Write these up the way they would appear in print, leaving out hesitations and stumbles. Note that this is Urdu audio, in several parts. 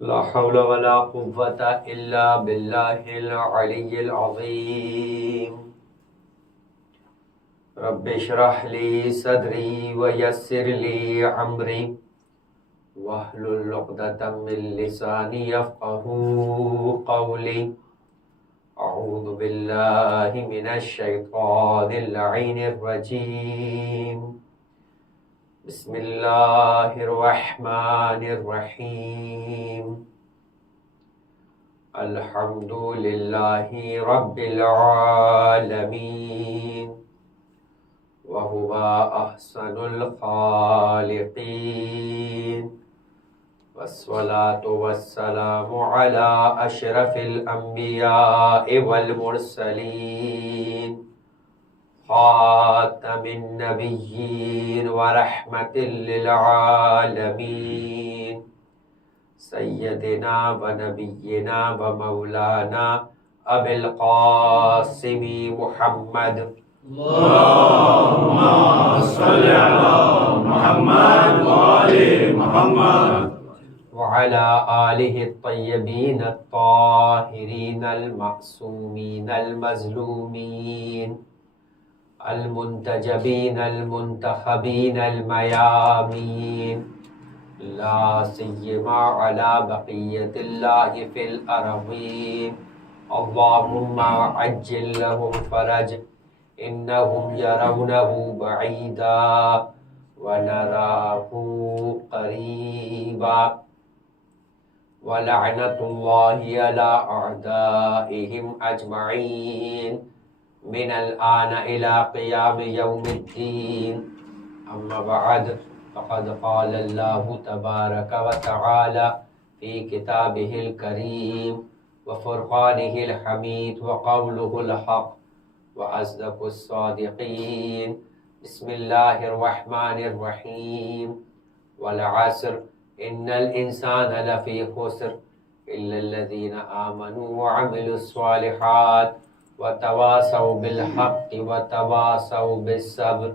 لا حول ولا قوة إلا بالله العلي العظيم. رب اشرح لي صدري ويسر لي أمري واحلل عقدة من لساني يفقهوا قولي. أعوذ بالله من الشيطان اللعين الرجيم. بسم الله الرحمن الرحيم. الحمد لله رب العالمين وهو أحسن الخالقين، والصلاة والسلام على أشرف الأنبياء والمرسلين، خاتم النبيين ورحمة للعالمين، سيدنا ونبينا ومولانا أبي القاسم محمد. اللهم صل على محمد وآل محمد وعلى آله الطيبين الطاهرين المعصومين المظلومين المنتجبين المنتخبين الميامين، لا سيما على بقية الله في الأرضين. اللهم عجل لهم فرج إنهم يرونه بعيدا ونراه قريبا، ولعنة الله على أعدائهم أجمعين من الآن إلى قيام يوم الدين. أما بعد، فقد قال الله تبارك وتعالى في كتابه الكريم وفرقانه الحميد وقوله الحق وأصدق الصادقين. بسم الله الرحمن الرحيم. والعصر إن الإنسان لفي خسر إلا الذين آمنوا وعملوا الصالحات وتواصوا بالحق وتواصوا بالصبر.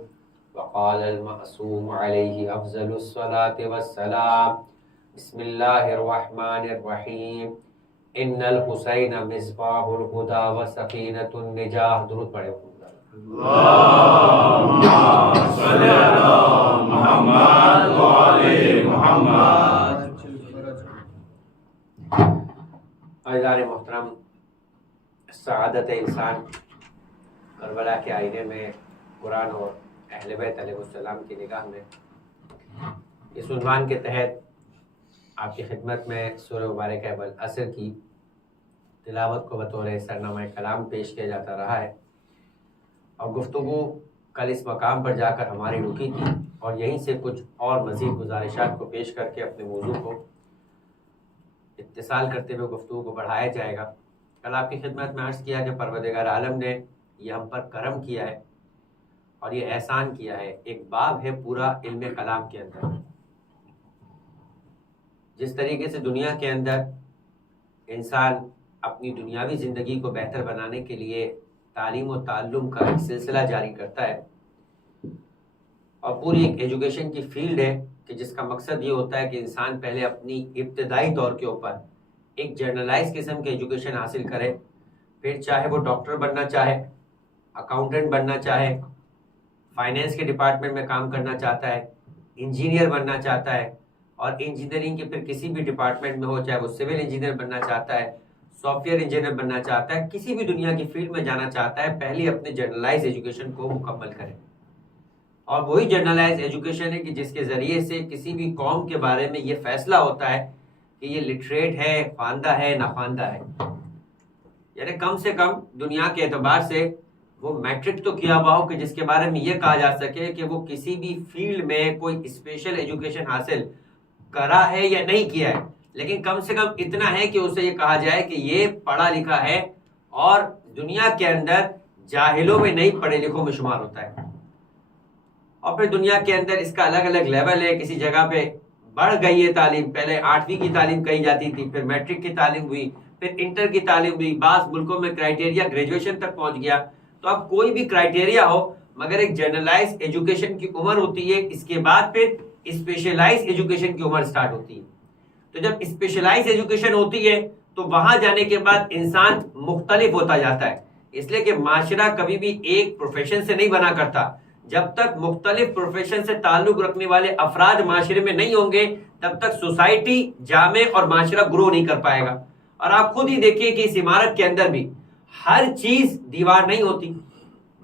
وقال المعصوم عليه أفضل الصلاة والسلام: بسم الله الرحمن الرحيم. إن الحسين مصباح الهدى وسفينة النجاح. درود پڑھے. اللهم صل على محمد وآل محمد. عزیزان محترم، سعادت انسان کربلا کے آئینے میں قرآن اور اہل بیت علیہ السلام کی نگاہ میں، اس عنوان کے تحت آپ کی خدمت میں سورہ مبارکہ والعصر کی تلاوت کو بطور سرنامہ کلام پیش کیا جاتا رہا ہے، اور گفتگو کل اس مقام پر جا کر ہماری رکی تھی، اور یہیں سے کچھ اور مزید گزارشات کو پیش کر کے اپنے موضوع کو اتصال کرتے ہوئے گفتگو کو بڑھایا جائے گا. کل آپ کی خدمت میں عرض کیا کہ پروردگار عالم نے یہ ہم پر کرم کیا ہے اور یہ احسان کیا ہے. ایک باب ہے پورا علم کلام کے اندر. جس طریقے سے دنیا کے اندر انسان اپنی دنیاوی زندگی کو بہتر بنانے کے لیے تعلیم و تعلم کا ایک سلسلہ جاری کرتا ہے، اور پوری ایک ایجوکیشن کی فیلڈ ہے کہ جس کا مقصد یہ ہوتا ہے کہ انسان پہلے اپنی ابتدائی دور کے اوپر ایک جرنلائز قسم کی ایجوکیشن حاصل کرے، پھر چاہے وہ ڈاکٹر بننا چاہے، اکاؤنٹنٹ بننا چاہے، فائنینس کے ڈپارٹمنٹ میں کام کرنا چاہتا ہے، انجینئر بننا چاہتا ہے، اور انجینئرنگ کے پھر کسی بھی ڈپارٹمنٹ میں ہو، چاہے وہ سول انجینئر بننا چاہتا ہے، سافٹ ویئر انجینئر بننا چاہتا ہے، کسی بھی دنیا کی فیلڈ میں جانا چاہتا ہے، پہلے اپنے جرنلائز ایجوکیشن کو مکمل کرے. اور وہی جرنلائز ایجوکیشن ہے کہ جس کے ذریعے سے کسی بھی قوم کے بارے میں یہ فیصلہ ہوتا ہے کہ یہ لٹریٹ ہے، خواندہ ہے، ناخواندہ ہے. یعنی کم سے کم دنیا کے اعتبار سے وہ میٹرک تو کیا ہوا ہو کہ جس کے بارے میں یہ کہا جا سکے کہ وہ کسی بھی فیلڈ میں کوئی اسپیشل ایجوکیشن حاصل کرا ہے یا نہیں کیا ہے، لیکن کم سے کم اتنا ہے کہ اسے یہ کہا جائے کہ یہ پڑھا لکھا ہے اور دنیا کے اندر جاہلوں میں نہیں پڑھے لکھوں میں شمار ہوتا ہے. اور پھر دنیا کے اندر اس کا الگ الگ لیول ہے. کسی جگہ پہ بڑھ گئی ہے تعلیم، پہلے 8ویں کی تعلیم کہی جاتی تھی، پھر میٹرک کی تعلیم ہوئی، پھر انٹر کی تعلیم ہوئی، بعض ملکوں میں کرائٹیریا گریجویشن تک پہنچ گیا. تو اب کوئی بھی کرائٹیریا ہو مگر ایک جرنلائز ایجوکیشن کی عمر ہوتی ہے، اس کے بعد پھر اسپیشلائز ایجوکیشن کی عمر سٹارٹ ہوتی ہے. تو تو جب اسپیشلائز ایجوکیشن ہوتی ہے تو وہاں جانے کے بعد انسان مختلف ہوتا جاتا ہے، اس لیے کہ معاشرہ کبھی بھی ایک پروفیشن سے نہیں بنا کرتا. جب تک مختلف پروفیشن سے تعلق رکھنے والے افراد معاشرے میں نہیں ہوں گے تب تک سوسائٹی، جامع اور معاشرہ گرو نہیں کر پائے گا. اور آپ خود ہی دیکھیے کہ اس عمارت کے اندر بھی ہر چیز دیوار نہیں ہوتی،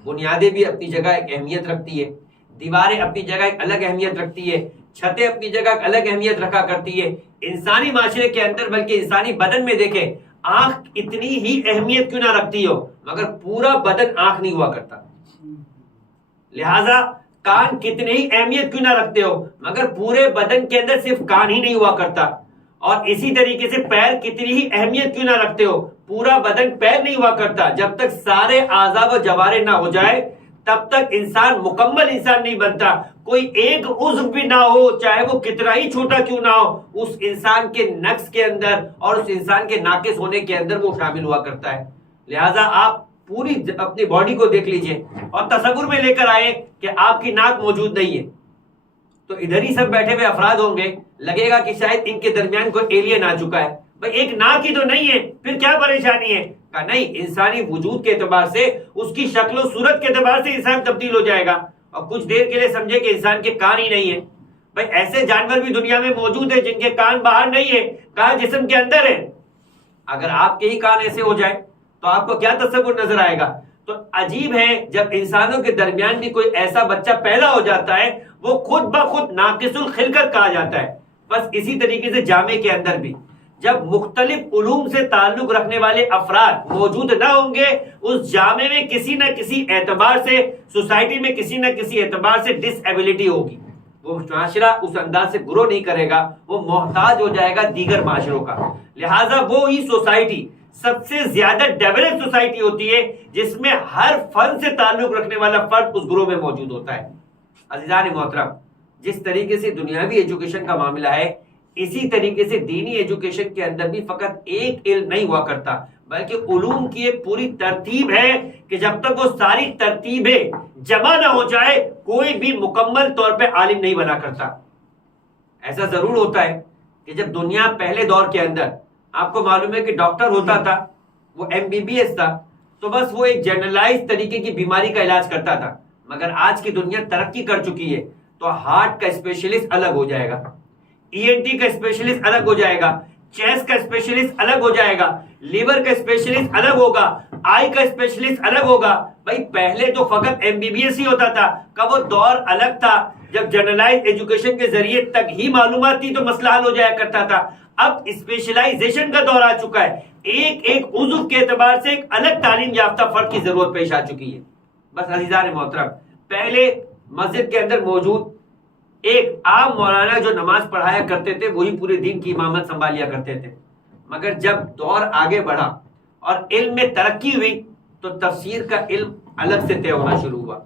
بنیادیں بھی اپنی جگہ ایک اہمیت رکھتی ہے، دیواریں اپنی جگہ ایک الگ اہمیت رکھتی ہے، چھتیں اپنی جگہ ایک الگ اہمیت رکھا کرتی ہے. انسانی معاشرے کے اندر بلکہ انسانی بدن میں دیکھیں، آنکھ اتنی ہی اہمیت کیوں نہ رکھتی ہو مگر پورا بدن آنکھ نہیں ہوا کرتا. لہذا کان کتنے ہی اہمیت کیوں نہ رکھتے ہو مگر پورے بدن کے اندر صرف کان ہی نہیں ہوا کرتا. اور اسی طریقے سے پیر کتنی ہی اہمیت کیوں نہ رکھتے ہو، پورا بدن پیر نہیں ہوا کرتا. جب تک سارے اعضاء و جوارے نہ ہو جائے تب تک انسان مکمل انسان نہیں بنتا. کوئی ایک عضو بھی نہ ہو چاہے وہ کتنا ہی چھوٹا کیوں نہ ہو، اس انسان کے نقص کے اندر اور اس انسان کے ناقص ہونے کے اندر وہ شامل ہوا کرتا ہے. لہذا آپ پوری اپنی باڈی کو دیکھ لیجئے اور تصور میں لے کر آئے کہ آپ کی ناک موجود نہیں ہے تو ادھر ہی سب بیٹھے ہوئے افراد ہوں گے، لگے گا کہ شاید ان کے درمیان کوئی ایلین آ چکا ہے. بھائی ایک ناک ہی تو نہیں ہے، پھر کیا پریشانی ہے؟ کہا نہیں، انسانی وجود کے اعتبار سے، اس کی شکل و صورت کے اعتبار سے انسان تبدیل ہو جائے گا. اور کچھ دیر کے لیے سمجھے کہ انسان کے کان ہی نہیں ہے. بھائی ایسے جانور بھی دنیا میں موجود ہیں جن کے کان باہر نہیں ہے، کان جسم کے اندر ہے. اگر آپ کے ہی کان ایسے ہو جائے تو آپ کو کیا تصور نظر آئے گا؟ تو عجیب ہے جب انسانوں کے درمیان بھی کوئی ایسا بچہ پیدا ہو جاتا ہے وہ خود بخود ناقص الخلقت کہا جاتا ہے. بس اسی طریقے سے جامع کے اندر بھی جب مختلف علوم سے تعلق رکھنے والے افراد موجود نہ ہوں گے اس جامع میں کسی نہ کسی اعتبار سے، سوسائٹی میں کسی نہ کسی اعتبار سے ڈس ایبلٹی ہوگی. وہ معاشرہ اس انداز سے گرو نہیں کرے گا، وہ محتاج ہو جائے گا دیگر معاشروں کا. لہٰذا وہی سوسائٹی سب سے زیادہ ڈیولپ سوسائٹی ہوتی ہے جس میں ہر فن سے تعلق رکھنے والا فرد اس گروہ میں موجود ہوتا ہے. عزیزان محترم، جس طریقے سے دنیاوی ایجوکیشن کا معاملہ ہے اسی طریقے سے دینی ایجوکیشن کے اندر بھی فقط ایک علم نہیں ہوا کرتا بلکہ علوم کی ایک پوری ترتیب ہے کہ جب تک وہ ساری ترتیبیں جمع نہ ہو جائے کوئی بھی مکمل طور پہ عالم نہیں بنا کرتا. ایسا ضرور ہوتا ہے کہ جب دنیا پہلے دور کے اندر آپ کو معلوم ہے کہ ڈاکٹر ہوتا تھا، وہ MBBS تھا، تو بس وہ ایک جنرلائز طریقے کی بیماری کا علاج کرتا تھا. مگر آج کی دنیا ترقی کر چکی ہے تو ہارٹ کا اسپیشلسٹ الگ ہو جائے گا، ENT کا اسپیشلسٹ الگ ہو جائے گا، چیسٹ کا اسپیشلسٹ الگ ہو جائے گا، لیور کا اسپیشلسٹ الگ ہوگا، آئی کا اسپیشلسٹ الگ ہوگا. بھائی پہلے تو فقط MBBS ہی ہوتا تھا، کا وہ دور الگ تھا جب جنرلائز ایجوکیشن کے ذریعے تک ہی معلومات تھی تو مسئلہ حل ہو جایا کرتا تھا. اب اسپیشلائزیشن کا دور آ چکا ہے، ایک ایک عضو کے اعتبار سے ایک الگ تعلیم یافتہ فرد کی ضرورت پیش آ چکی ہے. بس عزیزان محترم، پہلے مسجد کے اندر موجود ایک عام مولانا جو نماز پڑھایا کرتے تھے وہی پورے دین کی امامت سنبھالیا کرتے تھے. مگر جب دور آگے بڑھا اور علم میں ترقی ہوئی تو تفسیر کا علم الگ سے طے ہونا شروع ہوا،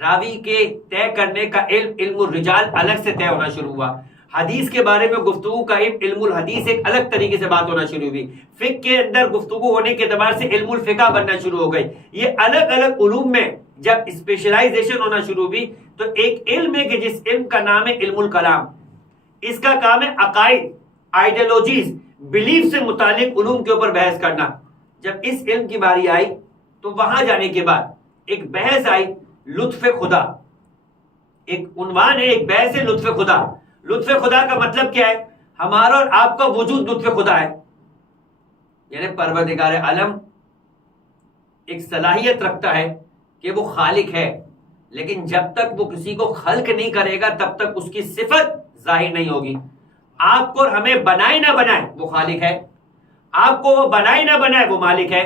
راوی کے طے کرنے کا علم الرجال الگ سے طے ہونا شروع ہوا، حدیث کے بارے میں گفتگو کا علم الحدیث ایک الگ طریقے سے بات ہونا شروع ہوئی، فقہ کے اندر گفتگو ہونے کے اعتبار سے علم الفقہ بننا شروع ہو گئی. یہ الگ الگ علوم میں جب اسپیشلائزیشن ہونا شروع ہوئی تو ایک علم ہے کہ جس علم کا نام ہے علم الکلام. اس کا کام ہے عقائد، آئیڈیالوجیز، بلیف سے متعلق علوم کے اوپر بحث کرنا. جب اس علم کی باری آئی تو وہاں جانے کے بعد ایک بحث آئی لطف خدا. ایک عنوان ہے، ایک بحث ہے لطف خدا. لطف خدا کا مطلب کیا ہے؟ ہمارا اور آپ کا وجود لطف خدا ہے. یعنی پروردگار عالم ایک صلاحیت رکھتا ہے کہ وہ خالق ہے، لیکن جب تک وہ کسی کو خلق نہیں کرے گا تب تک اس کی صفت ظاہر نہیں ہوگی. آپ کو اور ہمیں بنائے نہ بنائے وہ خالق ہے، آپ کو وہ بنائے نہ بنائے وہ مالک ہے،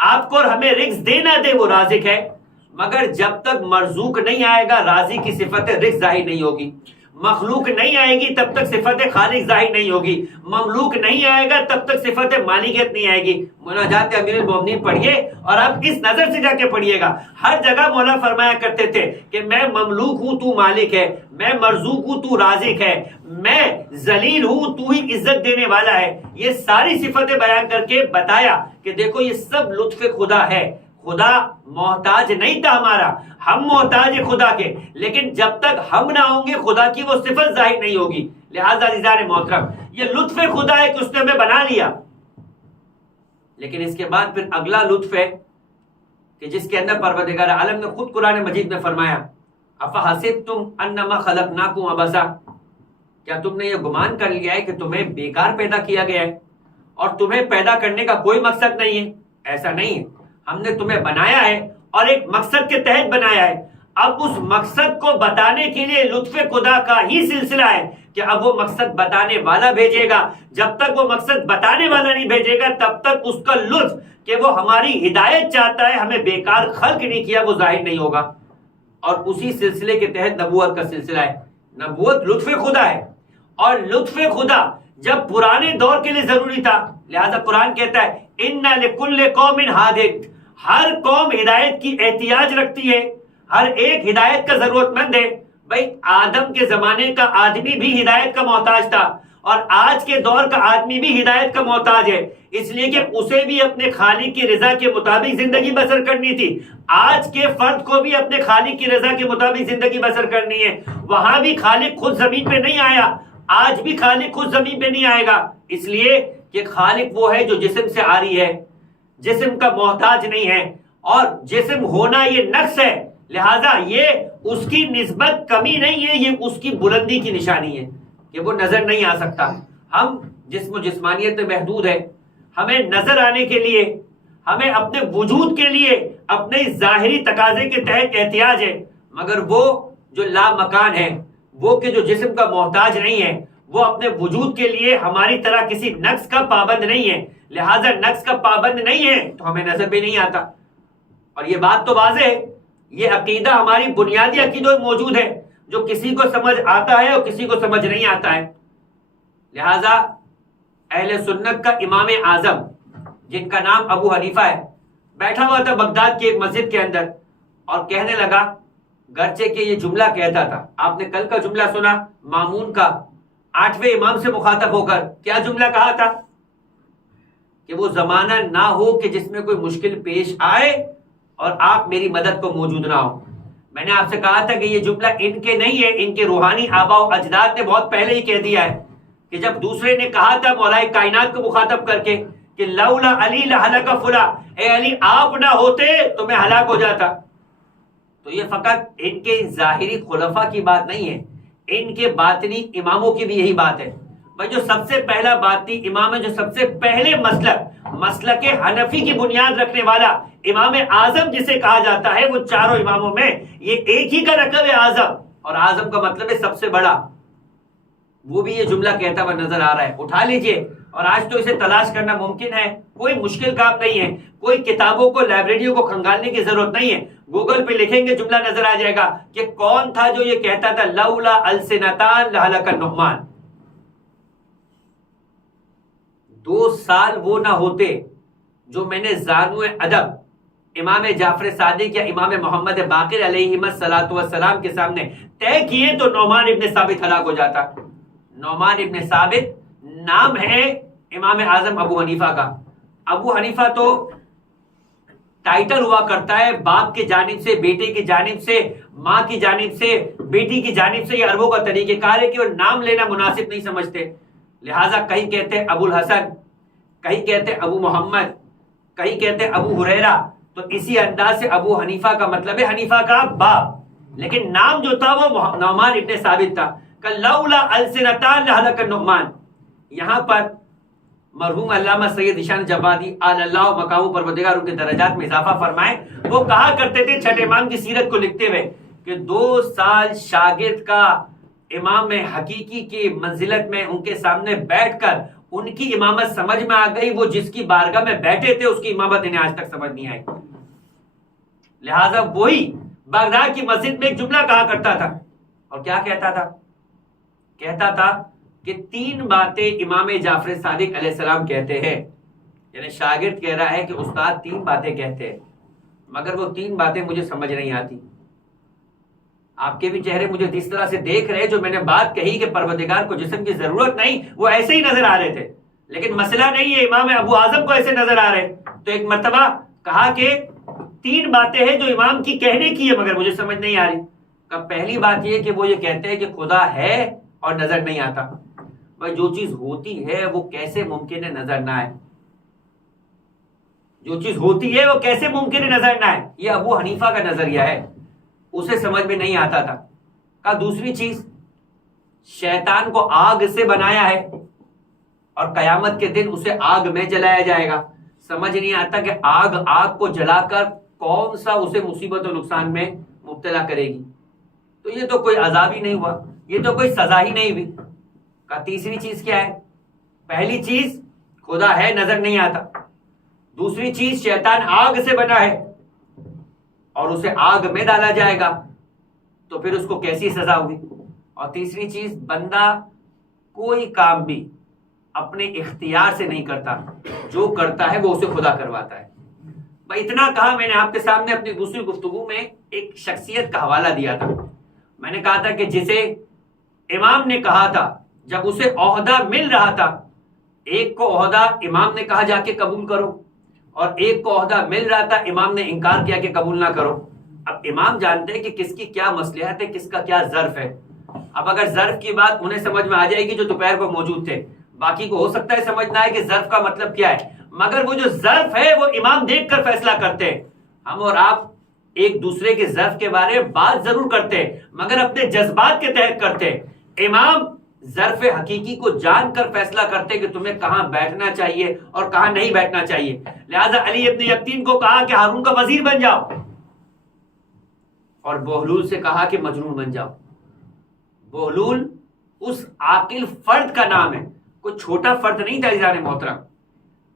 آپ کو اور ہمیں رزق دے نہ دے وہ رازق ہے. مگر جب تک مرزوق نہیں آئے گا رازق کی صفت رزق ظاہر نہیں ہوگی. مخلوق نہیں آئے گی تب تک صفت خالق ظاہر نہیں ہوگی. مملوک نہیں آئے گا تب تک صفت مالکیت نہیں آئے گی. مناجات امیر المومنین پڑھیے اور آپ اس نظر سے جا کے پڑھیے گا. ہر جگہ مولا فرمایا کرتے تھے کہ میں مملوک ہوں تو مالک ہے، میں مرزوق ہوں تو رازق ہے، میں ذلیل ہوں تو ہی عزت دینے والا ہے. یہ ساری صفتیں بیان کر کے بتایا کہ دیکھو یہ سب لطف خدا ہے. خدا محتاج نہیں تھا ہمارا، ہم محتاج ہیں خدا کے، لیکن جب تک ہم نہ ہوں گے خدا کی وہ صفت ظاہر نہیں ہوگی. لہذا عزیزان محترم یہ لطف خدا ہے کہ اس نے ہمیں بنا لیا. لیکن اس کے بعد پھر اگلا لطف ہے کہ جس کے اندر پروردگار عالم نے خود قرآن مجید میں فرمایا افحسبتم انما خلقناکم عبثا، کیا تم نے یہ گمان کر لیا ہے کہ تمہیں بیکار پیدا کیا گیا ہے اور تمہیں پیدا کرنے کا کوئی مقصد نہیں ہے؟ ایسا نہیں ہے، ہم نے تمہیں بنایا ہے اور ایک مقصد کے تحت بنایا ہے. اب اس مقصد کو بتانے کے لیے لطف خدا کا ہی سلسلہ ہے کہ اب وہ مقصد بتانے والا بھیجے گا. جب تک وہ مقصد بتانے والا نہیں بھیجے گا تب تک اس کا لطف کہ وہ ہماری ہدایت چاہتا ہے، ہمیں بیکار خلق نہیں کیا، وہ ظاہر نہیں ہوگا. اور اسی سلسلے کے تحت نبوت کا سلسلہ ہے. نبوت لطف خدا ہے، اور لطف خدا جب پرانے دور کے لیے ضروری تھا، لہذا قرآن کہتا ہے اِنَّ لِكُلِّ قَوْمٍ هَادٍ، ہر قوم ہدایت کی احتیاج رکھتی ہے، ہر ایک ہدایت کا ضرورت مند ہے. بھائی آدم کے زمانے کا آدمی بھی ہدایت کا محتاج تھا اور آج کے دور کا آدمی بھی ہدایت کا محتاج ہے، اس لیے کہ اسے بھی اپنے خالق کی رضا کے مطابق زندگی بسر کرنی تھی. آج کے فرد کو بھی اپنے خالق کی رضا کے مطابق زندگی بسر کرنی ہے. وہاں بھی خالق خود زمین پہ نہیں آیا، آج بھی خالق خود زمین پہ نہیں آئے گا، اس لیے کہ خالق وہ ہے جو جسم سے عاری ہے، جسم کا محتاج نہیں ہے، اور جسم ہونا یہ نقص ہے، لہذا یہ اس کی نسبت کمی نہیں ہے، یہ اس کی بلندی کی نشانی ہے کہ وہ نظر نہیں آ سکتا. ہم جسم و جسمانیت میں محدود ہے، ہمیں نظر آنے کے لیے، ہمیں اپنے وجود کے لیے اپنے ظاہری تقاضے کے تحت احتیاج ہے، مگر وہ جو لا مکان ہے، وہ کہ جو جسم کا محتاج نہیں ہے، وہ اپنے وجود کے لیے ہماری طرح کسی نقص کا پابند نہیں ہے، لہذا نقص کا پابند نہیں ہے تو ہمیں نظر بھی نہیں آتا. اور یہ بات تو واضح ہے، یہ عقیدہ ہماری بنیادی عقیدوں میں موجود ہے جو کسی کو سمجھ آتا ہے اور کسی کو سمجھ نہیں آتا ہے. لہذا اہل سنت کا امام اعظم جن کا نام ابو حنیفہ ہے، بیٹھا ہوا تھا بغداد کی ایک مسجد کے اندر اور کہنے لگا، گرچہ کہ یہ جملہ کہتا تھا، آپ نے کل کا جملہ سنا مامون کا 8ویں امام سے مخاطب ہو کر، کیا جملہ کہا تھا کہ وہ زمانہ نہ ہو کہ جس میں کوئی مشکل پیش آئے اور آپ میری مدد کو موجود نہ ہو. میں نے آپ سے کہا تھا کہ یہ جملہ ان کے نہیں ہے، ان کے روحانی آباء و اجداد نے بہت پہلے ہی کہہ دیا ہے کہ جب دوسرے نے کہا تھا مولا کائنات کو مخاطب کر کے کہ لولا علی لہلک فلاں، اے علی آپ نہ ہوتے تو میں ہلاک ہو جاتا. تو یہ فقط ان کے ظاہری خلفاء کی بات نہیں ہے، ان کے باطنی اماموں کی بھی یہی بات ہے. بھائی جو سب سے پہلا باطنی امام ہے، جو سب سے پہلے مسلک حنفی کی بنیاد رکھنے والا امام اعظم جسے کہا جاتا ہے، وہ چاروں اماموں میں یہ ایک ہی کا لقب ہے اعظم، اور اعظم کا مطلب ہے سب سے بڑا. وہ بھی یہ جملہ کہتا ہوا نظر آ رہا ہے، اٹھا لیجئے. اور آج تو اسے تلاش کرنا ممکن ہے، کوئی مشکل کام نہیں ہے، کوئی کتابوں کو لائبریریوں کو کھنگالنے کی ضرورت نہیں ہے. گوگل پہ لکھیں گے جملہ نظر آ جائے گا کہ کون تھا جو یہ کہتا تھا لولا السنتان لہلک النعمان. 2 سال وہ نہ ہوتے جو میں نے زانو ادب امام جعفر صادق یا امام محمد باقر علیہ الصلوۃ والسلام کے سامنے طے کیے تو نعمان ابن ثابت ہلاک ہو جاتا. نعمان ابن ثابت نام ہے امام اعظم ابو حنیفہ کا. ابو حنیفہ تو ٹائٹل ہوا کرتا ہے باپ کی جانب سے، بیٹے کی جانب سے، ماں کی جانب سے، بیٹی کی جانب سے. یہ عربوں کا طریقہ کار ہے کہ وہ نام لینا مناسب نہیں سمجھتے، لہٰذا کہیں کہتے ہیں ابو الحسن، کہیں کہتے ہیں ابو محمد، کہیں کہتے ہیں ابو ہریرہ. تو اسی انداز سے ابو حنیفہ کا مطلب ہے حنیفہ کا باپ، لیکن نام جو تھا وہ نعمان ابن ثابت تھا. کہ لولا السنتان لہلک النعمان. یہاں پر مرحوم علامہ سید ذیشان جوادی آل اللہ مقام پروردگار ان کے درجات میں اضافہ فرمائے، وہ کہا کرتے تھے چھٹے امام کی سیرت کو لکھتے ہوئے کہ 2 سال شاگرد کا امام حقیقی کی منزلت میں ان کے سامنے بیٹھ کر ان کی امامت سمجھ میں آ گئی، وہ جس کی بارگاہ میں بیٹھے تھے اس کی امامت انہیں آج تک سمجھ نہیں آئی. لہذا وہی بغداد کی مسجد میں ایک جملہ کہا کرتا تھا، اور کیا کہتا تھا؟ کہتا تھا کہ 3 باتیں امام جعفر صادق علیہ السلام کہتے ہیں. یعنی شاگرد کہہ رہا ہے کہ استاد 3 باتیں کہتے ہیں، مگر وہ 3 باتیں مجھے سمجھ نہیں آتی. آپ کے بھی چہرے مجھے اس طرح سے دیکھ رہے، جو میں نے بات کہی کہ پروردگار کو جسم کی ضرورت نہیں، وہ ایسے ہی نظر آ رہے تھے. لیکن مسئلہ نہیں ہے امام ابو اعظم کو ایسے نظر آ رہے. تو ایک مرتبہ کہا کہ 3 باتیں ہیں جو امام کی کہنے کی ہے مگر مجھے سمجھ نہیں آ رہی. پہلی بات یہ کہ وہ یہ کہتے ہیں کہ خدا ہے اور نظر نہیں آتا. بھائی جو چیز ہوتی ہے وہ کیسے ممکن ہے نظر نہ آئے؟ جو چیز ہوتی ہے وہ کیسے ممکن ہے نظر نہ آئے؟ یہ ابو حنیفہ کا نظریہ ہے، اسے سمجھ میں نہیں آتا تھا۔ کہا دوسری چیز، شیطان کو آگ سے بنایا ہے اور قیامت کے دن اسے آگ میں جلایا جائے گا۔ سمجھ نہیں آتا کہ آگ کو جلا کر کون سا اسے مصیبت و نقصان میں مبتلا کرے گی، تو یہ تو کوئی عذاب ہی نہیں ہوا، یہ تو کوئی سزا ہی نہیں ہوئی۔ کہا تیسری چیز کیا ہے؟ پہلی چیز خدا ہے نظر نہیں آتا، دوسری چیز شیطان آگ سے بنا ہے اور اسے آگ میں ڈالا جائے گا تو پھر اس کو کیسی سزا ہوگی، اور تیسری چیز بندہ کوئی کام بھی اپنے اختیار سے نہیں کرتا، جو کرتا ہے وہ اسے خدا کرواتا ہے۔ میں اتنا کہا، میں نے آپ کے سامنے اپنی دوسری گفتگو میں ایک شخصیت کا حوالہ دیا تھا، میں نے کہا تھا کہ جسے امام نے کہا تھا جب اسے عہدہ مل رہا تھا، ایک کو عہدہ امام نے کہا جا کے قبول کرو اور ایک کو عہدہ مل رہا تھا، امام نے انکار کیا کہ قبول نہ کرو۔ اب امام جانتے ہیں کہ کس کی کیا مصلحت ہے، کس کا کیا ظرف ہے۔ اب اگر ظرف کی بات انہیں سمجھ میں آ جائے گی جو دوپہر کو موجود تھے، باقی کو ہو سکتا ہے سمجھنا ہے کہ ظرف کا مطلب کیا ہے، مگر وہ جو ظرف ہے وہ امام دیکھ کر فیصلہ کرتے ہیں۔ ہم اور آپ ایک دوسرے کے ظرف کے بارے میں بات ضرور کرتے ہیں مگر اپنے جذبات کے تحت کرتے ہیں۔ امام ظرف حقیقی کو جان کر فیصلہ کرتے کہ تمہیں کہاں بیٹھنا چاہیے اور کہاں نہیں بیٹھنا چاہیے۔ لہذا علی ابن یقین کو کہا کہ ہارون کا وزیر بن جاؤ، اور بہلول سے کہا کہ مجنون بن جاؤ۔ بہلول اس عاقل فرد کا نام ہے، کوئی چھوٹا فرد نہیں تھا عزیزان محترم۔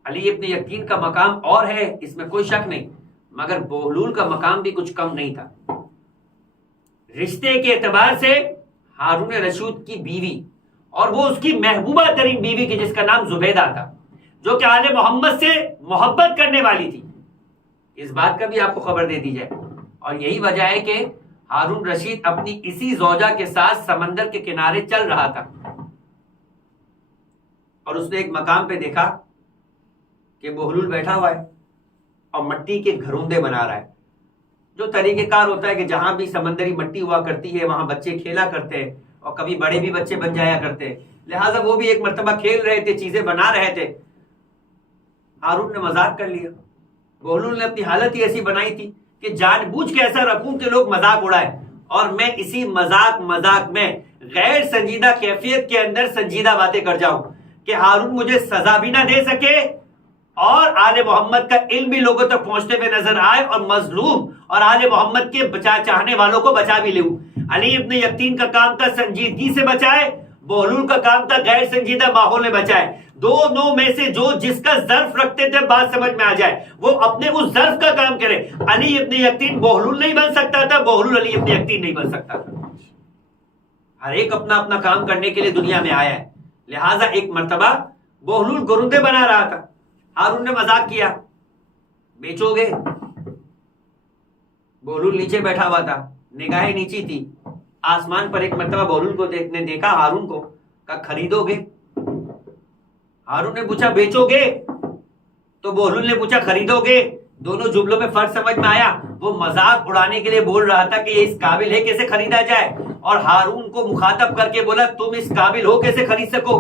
علی ابن یقین کا مقام اور ہے، اس میں کوئی شک نہیں، مگر بہلول کا مقام بھی کچھ کم نہیں تھا۔ رشتے کے اعتبار سے ہارون رشید کی بیوی، اور وہ اس کی محبوبہ ترین بیوی کی جس کا نام زبیدہ تھا، جو کہ آل محمد سے محبت کرنے والی تھی، اس بات کا بھی آپ کو خبر دے دی جائے۔ اور یہی وجہ ہے کہ ہارون رشید اپنی اسی زوجہ کے ساتھ سمندر کے کنارے چل رہا تھا اور اس نے ایک مقام پہ دیکھا کہ بہلول بیٹھا ہوا ہے اور مٹی کے گھروندے بنا رہا ہے۔ جو طریقہ کار ہوتا ہے کہ جہاں بھی سمندری مٹی ہوا کرتی ہے وہاں بچے کھیلا کرتے ہیں اور کبھی بڑے بھی بچے بن جایا کرتے ہیں، لہٰذا وہ بھی ایک مرتبہ کھیل رہے تھے، چیزیں بنا رہے تھے۔ ہارون نے مذاق کر لیا، بہلول نے اپنی حالت ہی ایسی بنائی تھی کہ جان بوجھ کے ایسا رکھوں کہ لوگ مذاق اڑائے، اور میں اسی مذاق میں غیر سنجیدہ کیفیت کے اندر سنجیدہ باتیں کر جاؤں کہ ہارون مجھے سزا بھی نہ دے سکے اور آل محمد کا علم بھی لوگوں تک پہنچتے ہوئے نظر آئے اور مظلوم اور آل محمد کے چاہنے والوں کو بچا بھی لوں۔ علی ابن یقین کا کام تھا سنجیدگی سے بچائے، بہلول کا کام تھا غیر سنجیدہ ماحول میں بچائے۔ دونوں میں سے جو جس کا ظرف رکھتے تھے بات سمجھ میں آ جائے وہ اپنے اس ظرف کا کام کرے۔ علی ابن یقین بہلول نہیں بن سکتا تھا، بہلول علی ابن یقین نہیں بن سکتا تھا۔ ہر ایک اپنا اپنا کام کرنے کے لیے دنیا میں آیا ہے، لہٰذا ایک مرتبہ بہلول گرندے بنا رہا تھا، ہارون نے مذاق کیا، بیچو گے؟ بہلول نیچے بیٹھا ہوا تھا، نگاہیں نیچی تھی، آسمان پر ایک مرتبہ بہلول کو دیکھا ہارون کو، کہا خریدو گے؟ ہارون نے پوچھا بیچو گے؟ تو بہلول نے پوچھا خریدو گے؟ دونوں جملوں میں فرق سمجھ میں آیا۔ وہ مذاق اڑانے کے لیے بول رہا تھا کہ یہ اس قابل ہے کیسے خریدا جائے، اور ہارون کو مخاطب کر کے بولا تم اس قابل ہو کیسے خرید سکو؟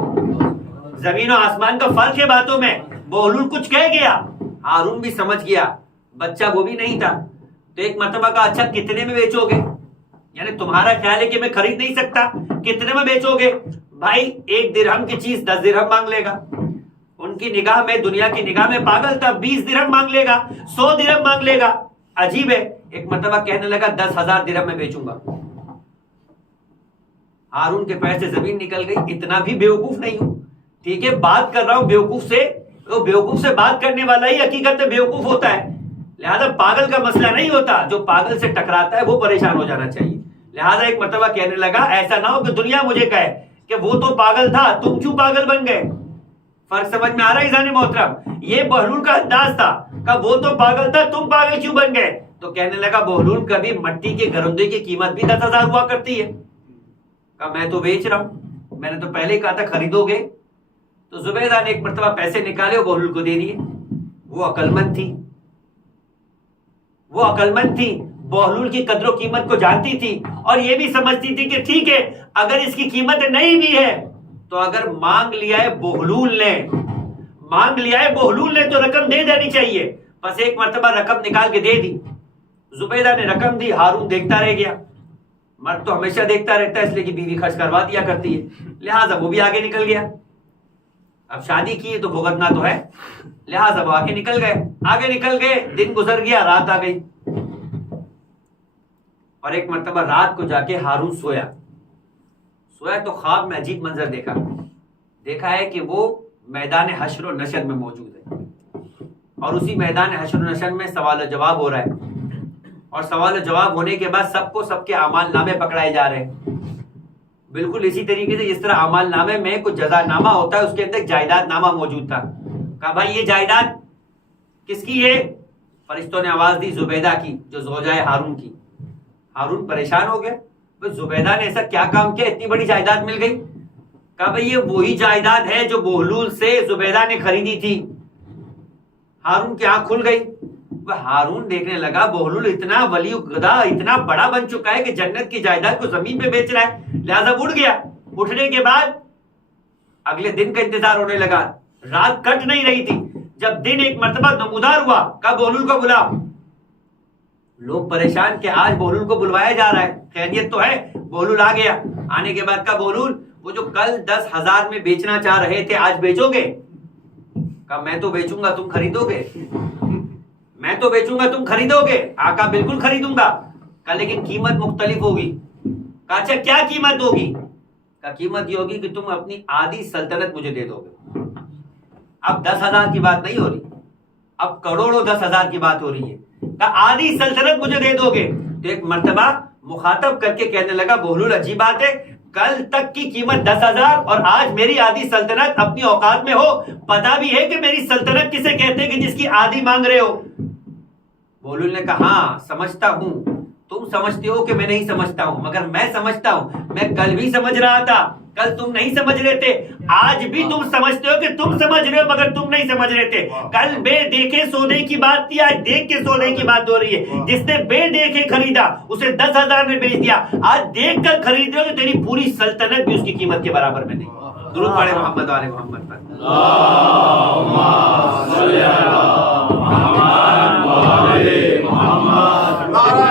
زمین و آسمان کا فرق ہے باتوں میں۔ بہلول کچھ کہہ گیا، ہارون بھی سمجھ گیا، بچہ وہ بھی نہیں تھا، تو ایک مرتبہ کہا اچھا کتنے میں بیچو گے؟ یعنی تمہارا خیال ہے کہ میں خرید نہیں سکتا، کتنے میں بیچو گے؟ بھائی 1 درہم کی چیز 10 درہم مانگ لے گا، ان کی نگاہ میں، دنیا کی نگاہ میں پاگل تھا، 20 درہم مانگ لے گا، 100 درہم مانگ لے گا، عجیب ہے۔ ایک مرتبہ کہنے لگا 10,000 درہم میں بیچوں گا۔ ہارون کے پیر سے زمین نکل گئی، اتنا بھی بیوقوف نہیں ہوں، ٹھیک ہے بات کر رہا ہوں بیوقوف سے، تو بیوقوف سے بات کرنے والا ہی حقیقت میں بیوقوف ہوتا ہے، لہذا پاگل کا مسئلہ نہیں ہوتا، جو پاگل سے ٹکراتا ہے وہ پریشان ہو جانا چاہیے۔ لہذا ایک مرتبہ کہنے لگا ایسا نہ ہو کہ دنیا مجھے کہے کہ وہ تو پاگل تھا، تم کیوں پاگل بن گئے؟ فرق سمجھ میں آ رہا ہے عزیزان محترم؟ یہ بہلول کا انداز تھا کہ وہ تو پاگل تھا، تم پاگل کیوں بن گئے؟ تو کہنے لگا بہلول کبھی مٹی کے گھروندے کی قیمت بھی 10,000 ہوا کرتی ہے، کہا میں تو بیچ رہا ہوں، میں نے تو پہلے کہا تھا خریدو گے؟ تو زبیدہ نے ایک مرتبہ پیسے نکالے اور بہلول کو دے دیے۔ وہ عقلمند تھی، وہ عقلمند تھی، بہلول کی قدر و قیمت کو جانتی تھی اور یہ بھی سمجھتی تھی کہ ٹھیک ہے اگر اس کی قیمت نہیں بھی ہے تو اگر مانگ لیا ہے بہلول نے تو رقم دے دینی چاہیے. بس ایک مرتبہ رقم نکال کے دے دی. زبیدہ نے رقم دی, ہارون دیکھتا رہ گیا. مرد تو ہمیشہ دیکھتا رہتا ہے اس لیے کہ بیوی خرچ کروا دیا کرتی ہے, لہٰذا وہ بھی آگے نکل گیا. اب شادی کی ہے تو بھگتنا تو ہے, لہٰذا وہ آگے نکل گئے. دن گزر گیا, رات آ گئی. اور ایک مرتبہ رات کو جا کے ہارون سویا تو خواب میں عجیب منظر دیکھا ہے کہ وہ میدان حشر و نشر میں موجود ہے, اور اسی میدان حشر و نشر میں سوال و جواب ہو رہا ہے. اور سوال و جواب ہونے کے بعد سب کے اعمال نامے پکڑائے جا رہے ہیں. بالکل اسی طریقے سے جس طرح اعمال نامے میں کچھ جزا نامہ ہوتا ہے, اس کے اندر جائیداد نامہ موجود تھا. کہا بھائی یہ جائیداد کس کی ہے؟ فرشتوں نے آواز دی زبیدہ کی, جو زوجہ ہارون کی. ہارون پریشان ہو گئے, زبیدہ نے ایسا کیا کام کیا اتنی بڑی جائیداد مل گئی؟ کہا بھئی یہ وہی جائیداد ہے جو بہلول سے زبیدہ نے خریدی تھی. ہارون کی آنکھ کھل گئی. ہارون دیکھنے لگا بہلول اتنا ولی گدا, اتنا بڑا بن چکا ہے کہ جنت کی جائیداد کو زمین پہ بیچ رہا ہے, لہذا اٹھ گیا. اٹھنے کے بعد اگلے دن کا انتظار ہونے لگا. رات کٹ نہیں رہی تھی, جب دن ایک مرتبہ نمودار ہوا, کہا بہلول کو بلا. لوگ پریشان کہ آج بہلول کو بلوایا جا رہا ہے, خیریت تو ہے. بہلول آ گیا. آنے کے بعد کہا بہلول وہ جو کل 10,000 میں بیچنا چاہ رہے تھے آج بیچو گے؟ کہا میں تو بیچوں گا, تم خریدو گے؟ میں تو بیچوں گا, تم خریدو گے؟ آقا بالکل خریدوں گا. کہا لیکن قیمت مختلف ہوگی. کہا اچھا کیا قیمت ہوگی؟ کہا قیمت یہ ہوگی کہ تم اپنی آدھی سلطنت مجھے دے دو گے. اب 10,000 کی بات نہیں ہو رہی, اب کروڑوں 10,000 کی بات ہو رہی ہے. کہا آدھی سلطنت مجھے دے دو گے. تو ایک مرتبہ مخاطب کر کے کہنے لگا بہلول اچھی بات ہے, کل تک کی قیمت 10,000 اور آج میری آدھی سلطنت اپنی اوقات میں ہو. پتا بھی ہے کہ میری سلطنت کسے کہتے ہیں کہ جس کی آدھی مانگ رہے ہو. بہلول نے کہا ہاں سمجھتا ہوں, تم سمجھتے ہو کہ میں نہیں سمجھتا ہوں, مگر میں سمجھتا ہوں. میں کل بھی سمجھ رہا تھا, کل تم نہیں سمجھ رہے تھے. آج بھی تم سمجھتے ہو کہ تم سمجھ رہے ہو مگر تم نہیں سمجھ رہے تھے. کل بے دیکھے سونے کی بات تھی, آج دیکھ کے سونے کی بات ہو رہی ہے. جس نے بے دیکھے خریدا اسے 10,000 میں بیچ دیا, آج دیکھ کر خرید رہے ہو کہ تیری پوری سلطنت بھی اس کی قیمت کے برابر میں نہیں. درود پڑھے محمد و آل محمد پر. اللہم صلی علی محمد و آل محمد. نعرہ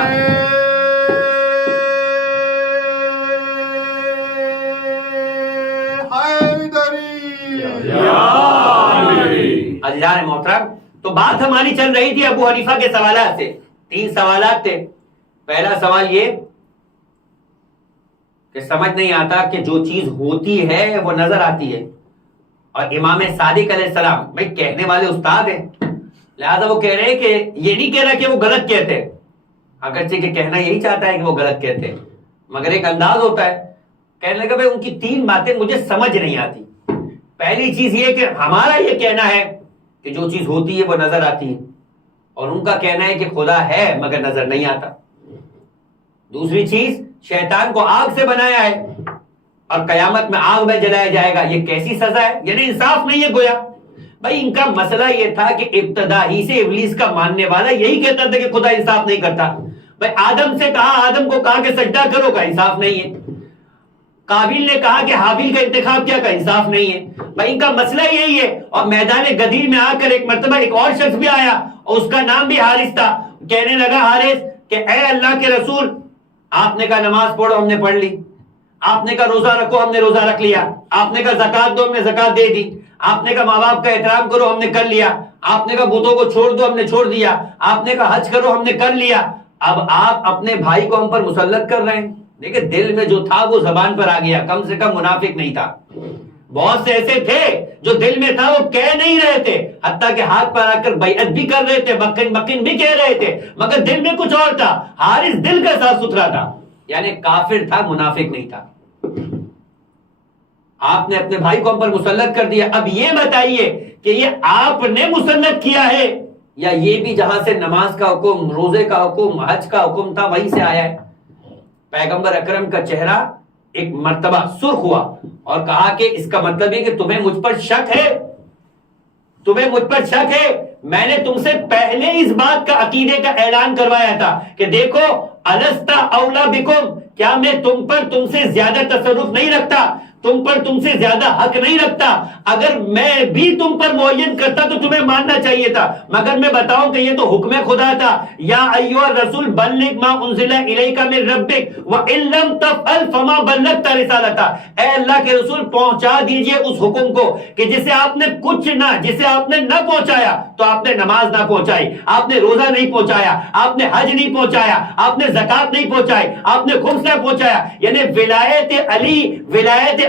عزیزان محترم, تو بات ہماری چل رہی تھی ابو حنیفہ کے سوالات سے. 3 سوالات تھے. پہلا سوال یہ کہ سمجھ نہیں آتا کہ جو چیز ہوتی ہے وہ نظر آتی ہے, اور امام صادق علیہ السلام بھائی کہنے والے استاد ہیں, لہذا وہ کہہ رہے ہیں کہ یہ نہیں کہہ رہا کہ وہ غلط کہتے, اگرچہ کہ کہنا یہی چاہتا ہے کہ وہ غلط کہتے, مگر ایک انداز ہوتا ہے. کہنے لگا بھائی ان کی 3 باتیں مجھے سمجھ نہیں آتی. پہلی چیز یہ کہ ہمارا یہ کہنا ہے کہ جو چیز ہوتی ہے وہ نظر آتی ہے, اور ان کا کہنا ہے کہ خدا ہے مگر نظر نہیں آتا. دوسری چیز شیطان کو آگ سے بنایا ہے اور قیامت میں آگ میں جلایا جائے گا, یہ کیسی سزا ہے؟ یعنی انصاف نہیں ہے گویا. بھائی ان کا مسئلہ یہ تھا کہ ابتدا ہی سے ابلیس کا ماننے والا یہی کہتا تھا کہ خدا انصاف نہیں کرتا. بھائی آدم سے کہا, آدم کو کہا کہ سجدہ کرو, کا انصاف نہیں ہے. قابیل نے کہا کہ حابیل کا انتخاب کیا, کا انصاف نہیں ہے. بھائی ان کا مسئلہ یہی ہے. اور میدان غدیر میں آ کر ایک مرتبہ ایک اور شخص بھی آیا اور اس کا نام بھی حارث تھا. کہنے لگا حارث کہ اے اللہ کے رسول, آپ نے کہا نماز پڑھو, ہم نے پڑھ لی. آپ نے کہا روزہ رکھو, ہم نے روزہ رکھ لیا. آپ نے کہا زکات دو, ہم نے زکات دے دی. آپ نے کہا ماں باپ کا احترام کرو, ہم نے کر لیا. آپ نے کہا بتوں کو چھوڑ دو, ہم نے چھوڑ دیا. آپ نے کہا حج کرو, ہم نے کر لیا. اب آپ اپنے بھائی کو ہم پر مسلط کر رہے ہیں. دیکھیں دل میں جو تھا وہ زبان پر آ گیا, کم سے کم منافق نہیں تھا. بہت سے ایسے تھے جو دل میں تھا وہ کہہ نہیں رہے تھے, حتیٰ کہ ہاتھ پر آ کر بیعت بھی کر رہے تھے, مکن بھی کہہ رہے تھے, مگر دل میں کچھ اور تھا. حارث دل کا صاف ستھرا تھا, یعنی کافر تھا, منافق نہیں تھا. آپ نے اپنے بھائی کو ہم پر مسلط کر دیا. اب یہ بتائیے کہ یہ آپ نے مسلط کیا ہے یا یہ بھی جہاں سے نماز کا حکم, روزے کا حکم, حج کا حکم تھا وہیں سے آیا ہے؟ پیغمبر اکرم کا چہرہ ایک مرتبہ سرخ ہوا اور کہا کہ اس کا مطلب ہے کہ تمہیں مجھ پر شک ہے, تمہیں مجھ پر شک ہے. میں نے تم سے پہلے اس بات کا عقیدے کا اعلان کروایا تھا کہ دیکھو الستا اولا بکم, کیا میں تم پر تم سے زیادہ تصرف نہیں رکھتا؟ تم پر تم سے زیادہ حق نہیں رکھتا، اگر میں بھی تم پر معین کرتا تو تمہیں ماننا چاہیے تھا، مگر میں بتاؤں کہ یہ تو حکم خدا تھا، یا ایھا الرسول بلغ ما انزل الیک من ربک وان لم تفعل فما بلغت رسالتہ، اے اللہ کے رسول پہنچا دیجئے اس حکم کو کہ جسے آپ نے نہ پہنچایا تو آپ نے نماز نہ پہنچائی، آپ نے روزہ نہیں پہنچایا، آپ نے حج نہیں پہنچایا، آپ نے زکوٰۃ نہیں پہنچائی، آپ نے خمس نہ پہنچایا، یعنی ولایت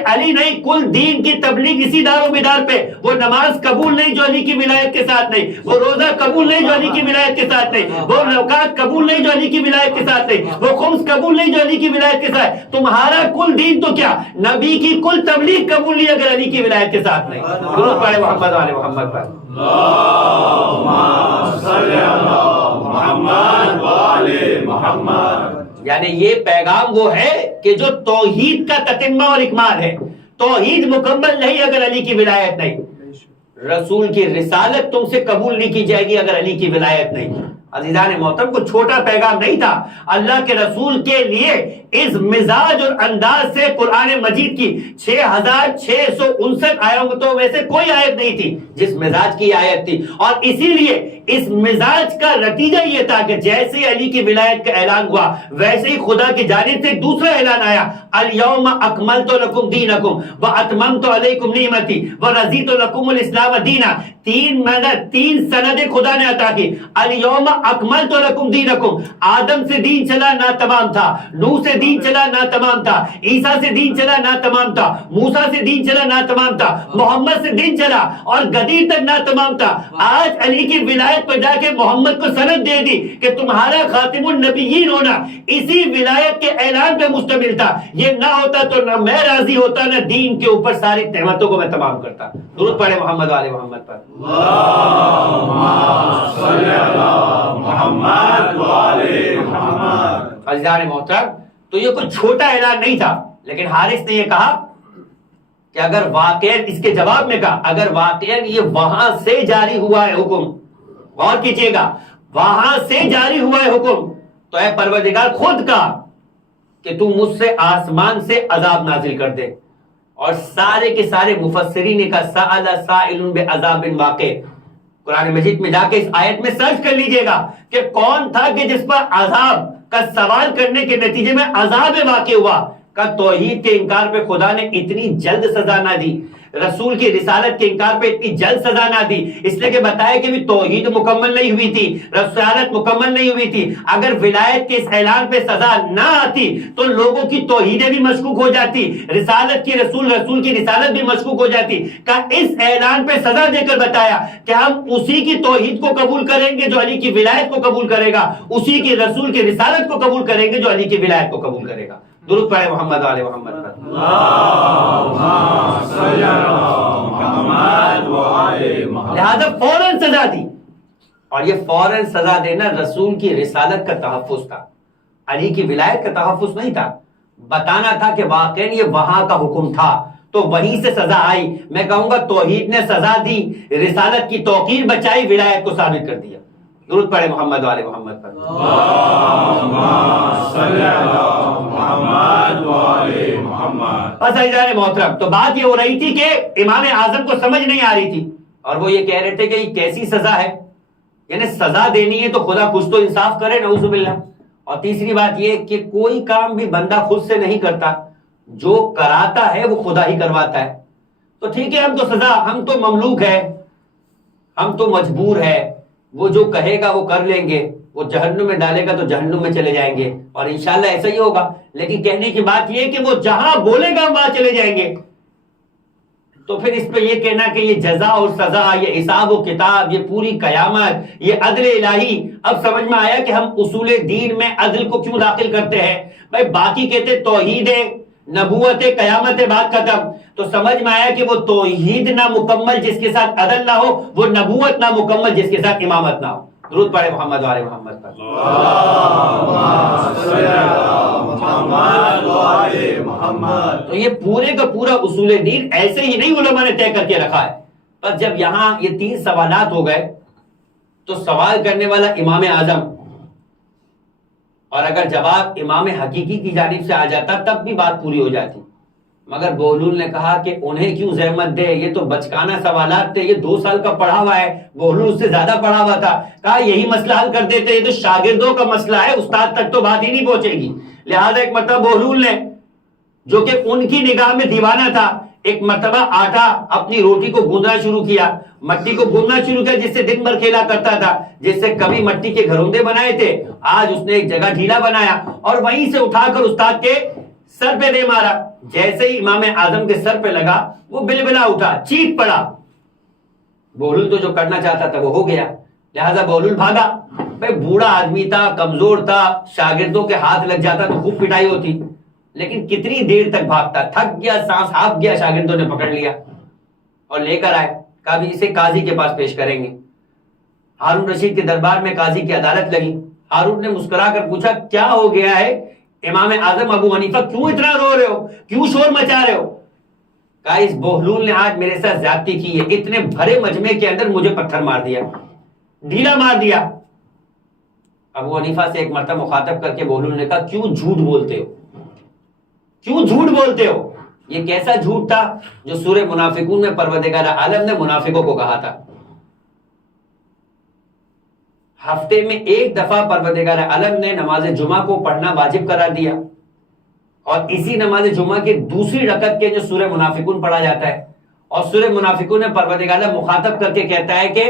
علی نہیں، کل دین کی تبلیغ اسی دار و مدار پہ، وہ نماز قبول نہیں جو علی کی ولایت کے ساتھ نہیں، وہ روزہ قبول نہیں جو علی کی ولایت کے ساتھ نہیں، وہ زکوٰۃ قبول نہیں جو علی کی ولایت کے ساتھ نہیں، وہ خمس قبول نہیں جو علی کی ولایت کے ساتھ، تمہارا کل دین تو کیا نبی کی کل تبلیغ قبول نہیں اگر علی کی ولایت کے ساتھ نہیں۔ درود پڑھے محمد والے محمد پر۔ اللهم صل على محمد وآل محمد۔ یعنی یہ پیغام وہ ہے کہ جو توحید کا تتمہ اور اکمال ہے، توحید مکمل نہیں اگر علی کی ولایت نہیں، رسول کی رسالت تم سے قبول نہیں کی جائے گی اگر علی کی ولایت نہیں۔ عزیزان محترم، کو چھوٹا پیغام نہیں تھا، اللہ کے رسول کے لیے اس مزاج اور انداز سے قرآن مجید کی 6659 آیتوں میں سے کوئی آیت نہیں تھی جس مزاج کی آیت تھی، اور اسی لیے اس مزاج کا نتیجہ یہ تھا کہ جیسے علی کی ولایت کا اعلان ہوا ویسے ہی خدا کی جانب سے ایک دوسرا اعلان آیا، الیوم اکملت لکم دینکم واتممت علیکم نعمتی ورضیت لکم الاسلام دینا۔ تین سندیں خدا نے عطا کی، الیوم اکملت لکم دینکم، آدم سے دین چلا نہ تمام تھا، نوح سے دین چلا نہ تمام تھا، عیسیٰ سے دین چلا نہ تمام تھا، موسیٰ سے دین چلا نہ تمام تھا، محمد سے دین چلا اور غدیر تک نہ تمام تھا، آج علی کی ولایت پر جا کے محمد کو سند دے دی کہ تمہارا خاتم النبیین ہونا اسی ولایت کے اعلان پہ مشتمل تھا، یہ نہ ہوتا تو نہ میں راضی ہوتا نہ دین کے اوپر ساری نعمتوں کو میں تمام کرتا۔ درود پڑھے محمد والے محمد پر۔ اللهم صل على محمد وآل محمد۔ عزیزان محترم، تو یہ کوئی چھوٹا اعلان نہیں تھا، لیکن حارث نے یہ کہا کہ اگر واقعاً، اس کے جواب میں کہا اگر واقعاً یہ وہاں سے جاری ہوا ہے حکم، غور کیجئے گا، وہاں سے جاری ہوا ہے حکم، تو اے پروردگار خود کہا کہ تو مجھ سے آسمان سے عذاب نازل کر دے۔ اور سارے کے سارے مفسرین نے کہا سأل سائل بعذاب واقع، قرآن مجید میں جا کے اس آیت میں سرچ کر لیجئے گا کہ کون تھا کہ جس پر عذاب کا سوال کرنے کے نتیجے میں عذاب واقع ہوا۔ کا توحید کے انکار پہ خدا نے اتنی جلد سزا نہ دی، رسول کی رسالت کے انکار پہ اتنی جلد سزا نہ دی، اس لیے کہ بتایا کہ بھی توحید مکمل نہیں ہوئی تھی، رسالت مکمل نہیں ہوئی تھی۔ اگر ولایت کے اس اعلان پہ سزا نہ آتی تو لوگوں کی توحیدیں بھی مشکوک ہو جاتی، رسالت کی رسول کی رسالت بھی مشکوک ہو جاتی۔ کا اس اعلان پہ سزا دے کر بتایا کہ ہم اسی کی توحید کو قبول کریں گے جو علی کی ولایت کو قبول کرے گا، اسی کی رسول کی رسالت کو قبول کریں گے جو علی کی ولایت کو قبول کرے گا۔ درود پڑھے محمد والے محمد پر۔ اللهم صل على محمد وآل محمد۔ لہذا فوراً سزا دی، اور یہ فوراً سزا دینا رسول کی رسالت کا تحفظ تھا، علی کی ولایت کا تحفظ نہیں تھا، بتانا تھا کہ واقعی یہ وہاں کا حکم تھا تو وہیں سے سزا آئی۔ میں کہوں گا توحید نے سزا دی، رسالت کی توقیر بچائی، ولایت کو ثابت کر دیا۔ درود پڑھے محمد والے محمد پر۔ اللهم صل على محمد وآل محمد۔ بس عزیزان محترم، تو بات یہ ہو رہی تھی کہ امام اعظم کو سمجھ نہیں آ رہی تھی، اور وہ یہ کہہ رہے تھے کہ یہ کیسی سزا ہے، یعنی سزا دینی ہے تو خدا کچھ تو انصاف کرے، نعوذ باللہ۔ اور تیسری بات یہ کہ کوئی کام بھی بندہ خود سے نہیں کرتا، جو کراتا ہے وہ خدا ہی کرواتا ہے۔ تو ٹھیک ہے، ہم تو سزا، ہم تو مملوک ہے، ہم تو مجبور ہے، وہ جو کہے گا وہ کر لیں گے، وہ جہنم میں ڈالے گا تو جہنم میں چلے جائیں گے، اور انشاءاللہ ایسا ہی ہوگا۔ لیکن کہنے کی بات یہ کہ وہ جہاں بولے گا وہاں چلے جائیں گے، تو پھر اس پہ یہ کہنا کہ یہ جزا اور سزا، یہ حساب و کتاب، یہ پوری قیامت، یہ عدل الہی، اب سمجھ میں آیا کہ ہم اصول دین میں عدل کو کیوں داخل کرتے ہیں۔ بھائی باقی کہتے توحید ہے، نبوت ہے، قیامت ہے، بات ختم۔ تو سمجھ میں آیا کہ وہ توحید نہ مکمل جس کے ساتھ عدل نہ ہو، وہ نبوت نہ مکمل جس کے ساتھ امامت نہ ہو۔ درود پڑھے محمد والے محمد پر۔ اللهم صل على محمد وآل محمد۔ تو یہ پورے کا پورا اصول دین ایسے ہی نہیں علماء نے طے کر کے رکھا ہے، بس جب یہاں یہ 3 سوالات ہو گئے تو سوال کرنے والا امام اعظم، اور اگر جواب امام حقیقی کی جانب سے آ جاتا تب بھی بات پوری ہو جاتی۔ مگر بہلول نے کہا کہ انہیں کیوں زحمت دے، یہ تو بچکانہ سوالات تھے، یہ 2 سال کا پڑھا ہوا ہے، بہلول اس سے زیادہ پڑھا ہوا تھا. کہا یہی مسئلہ حل کر دیتے، یہ تو شاگردوں کا مسئلہ ہے، استاد تک تو بات ہی نہیں پہنچے گی. لہٰذا ایک مرتبہ بہلول نے، جو کہ ان کی نگاہ میں دیوانہ تھا، ایک مرتبہ آٹا اپنی روٹی کو گوندنا شروع کیا، مٹی کو گوندنا شروع کیا، جس سے دن بھر کھیلا کرتا تھا، جس سے کبھی مٹی کے گھروندے بنائے تھے، آج اس نے ایک جگہ ڈھیلا بنایا اور وہیں سے اٹھا کر استاد کے سر پہ دے مارا. جیسے ہی امام اعظم کے سر پہ لگا وہ بلبلا اٹھا، چیخ پڑا. بہلول تو جو کرنا چاہتا تھا وہ ہو گیا، لہذا بہلول بھاگا. بھائی بوڑھا آدمی تھا، کمزور تھا، شاگردوں کے ہاتھ لگ جاتا تو خوب پٹائی ہوتی، لیکن کتنی دیر تک بھاگتا، تھک گیا، سانس ہاپ گیا. شاگردوں نے پکڑ لیا اور لے کر آئے، کہا بھی اسے قاضی کے پاس پیش کریں گے. ہارون رشید کے دربار میں قاضی کی عدالت لگی. ہارون نے مسکرا کر پوچھا کیا ہو گیا ہے امام اعظم ابو حنیفہ، کیوں اتنا رو رہے ہو، کیوں شور مچا رہے ہو؟ کہا اس بہلول نے آج میرے ساتھ زیادتی کی ہے، اتنے بھرے مجمع کے اندر مجھے پتھر مار دیا، ڈھیلا مار دیا. ابو حنیفہ سے ایک مرتبہ مخاطب کر کے بہلول نے کہا کیوں جھوٹ بولتے ہو، کیوں جھوٹ بولتے ہو؟ یہ کیسا جھوٹ تھا جو سورہ منافقون میں پروردگار عالم نے منافقوں کو کہا تھا. ہفتے میں ایک دفعہ پروردگار عالم نے نماز جمعہ کو پڑھنا واجب قرار دیا، اور اسی نماز جمعہ کی دوسری رکعت کے جو سورہ منافقون پڑھا جاتا ہے، اور سورہ منافقون میں پروردگار عالم مخاطب کر کے کہتا ہے کہ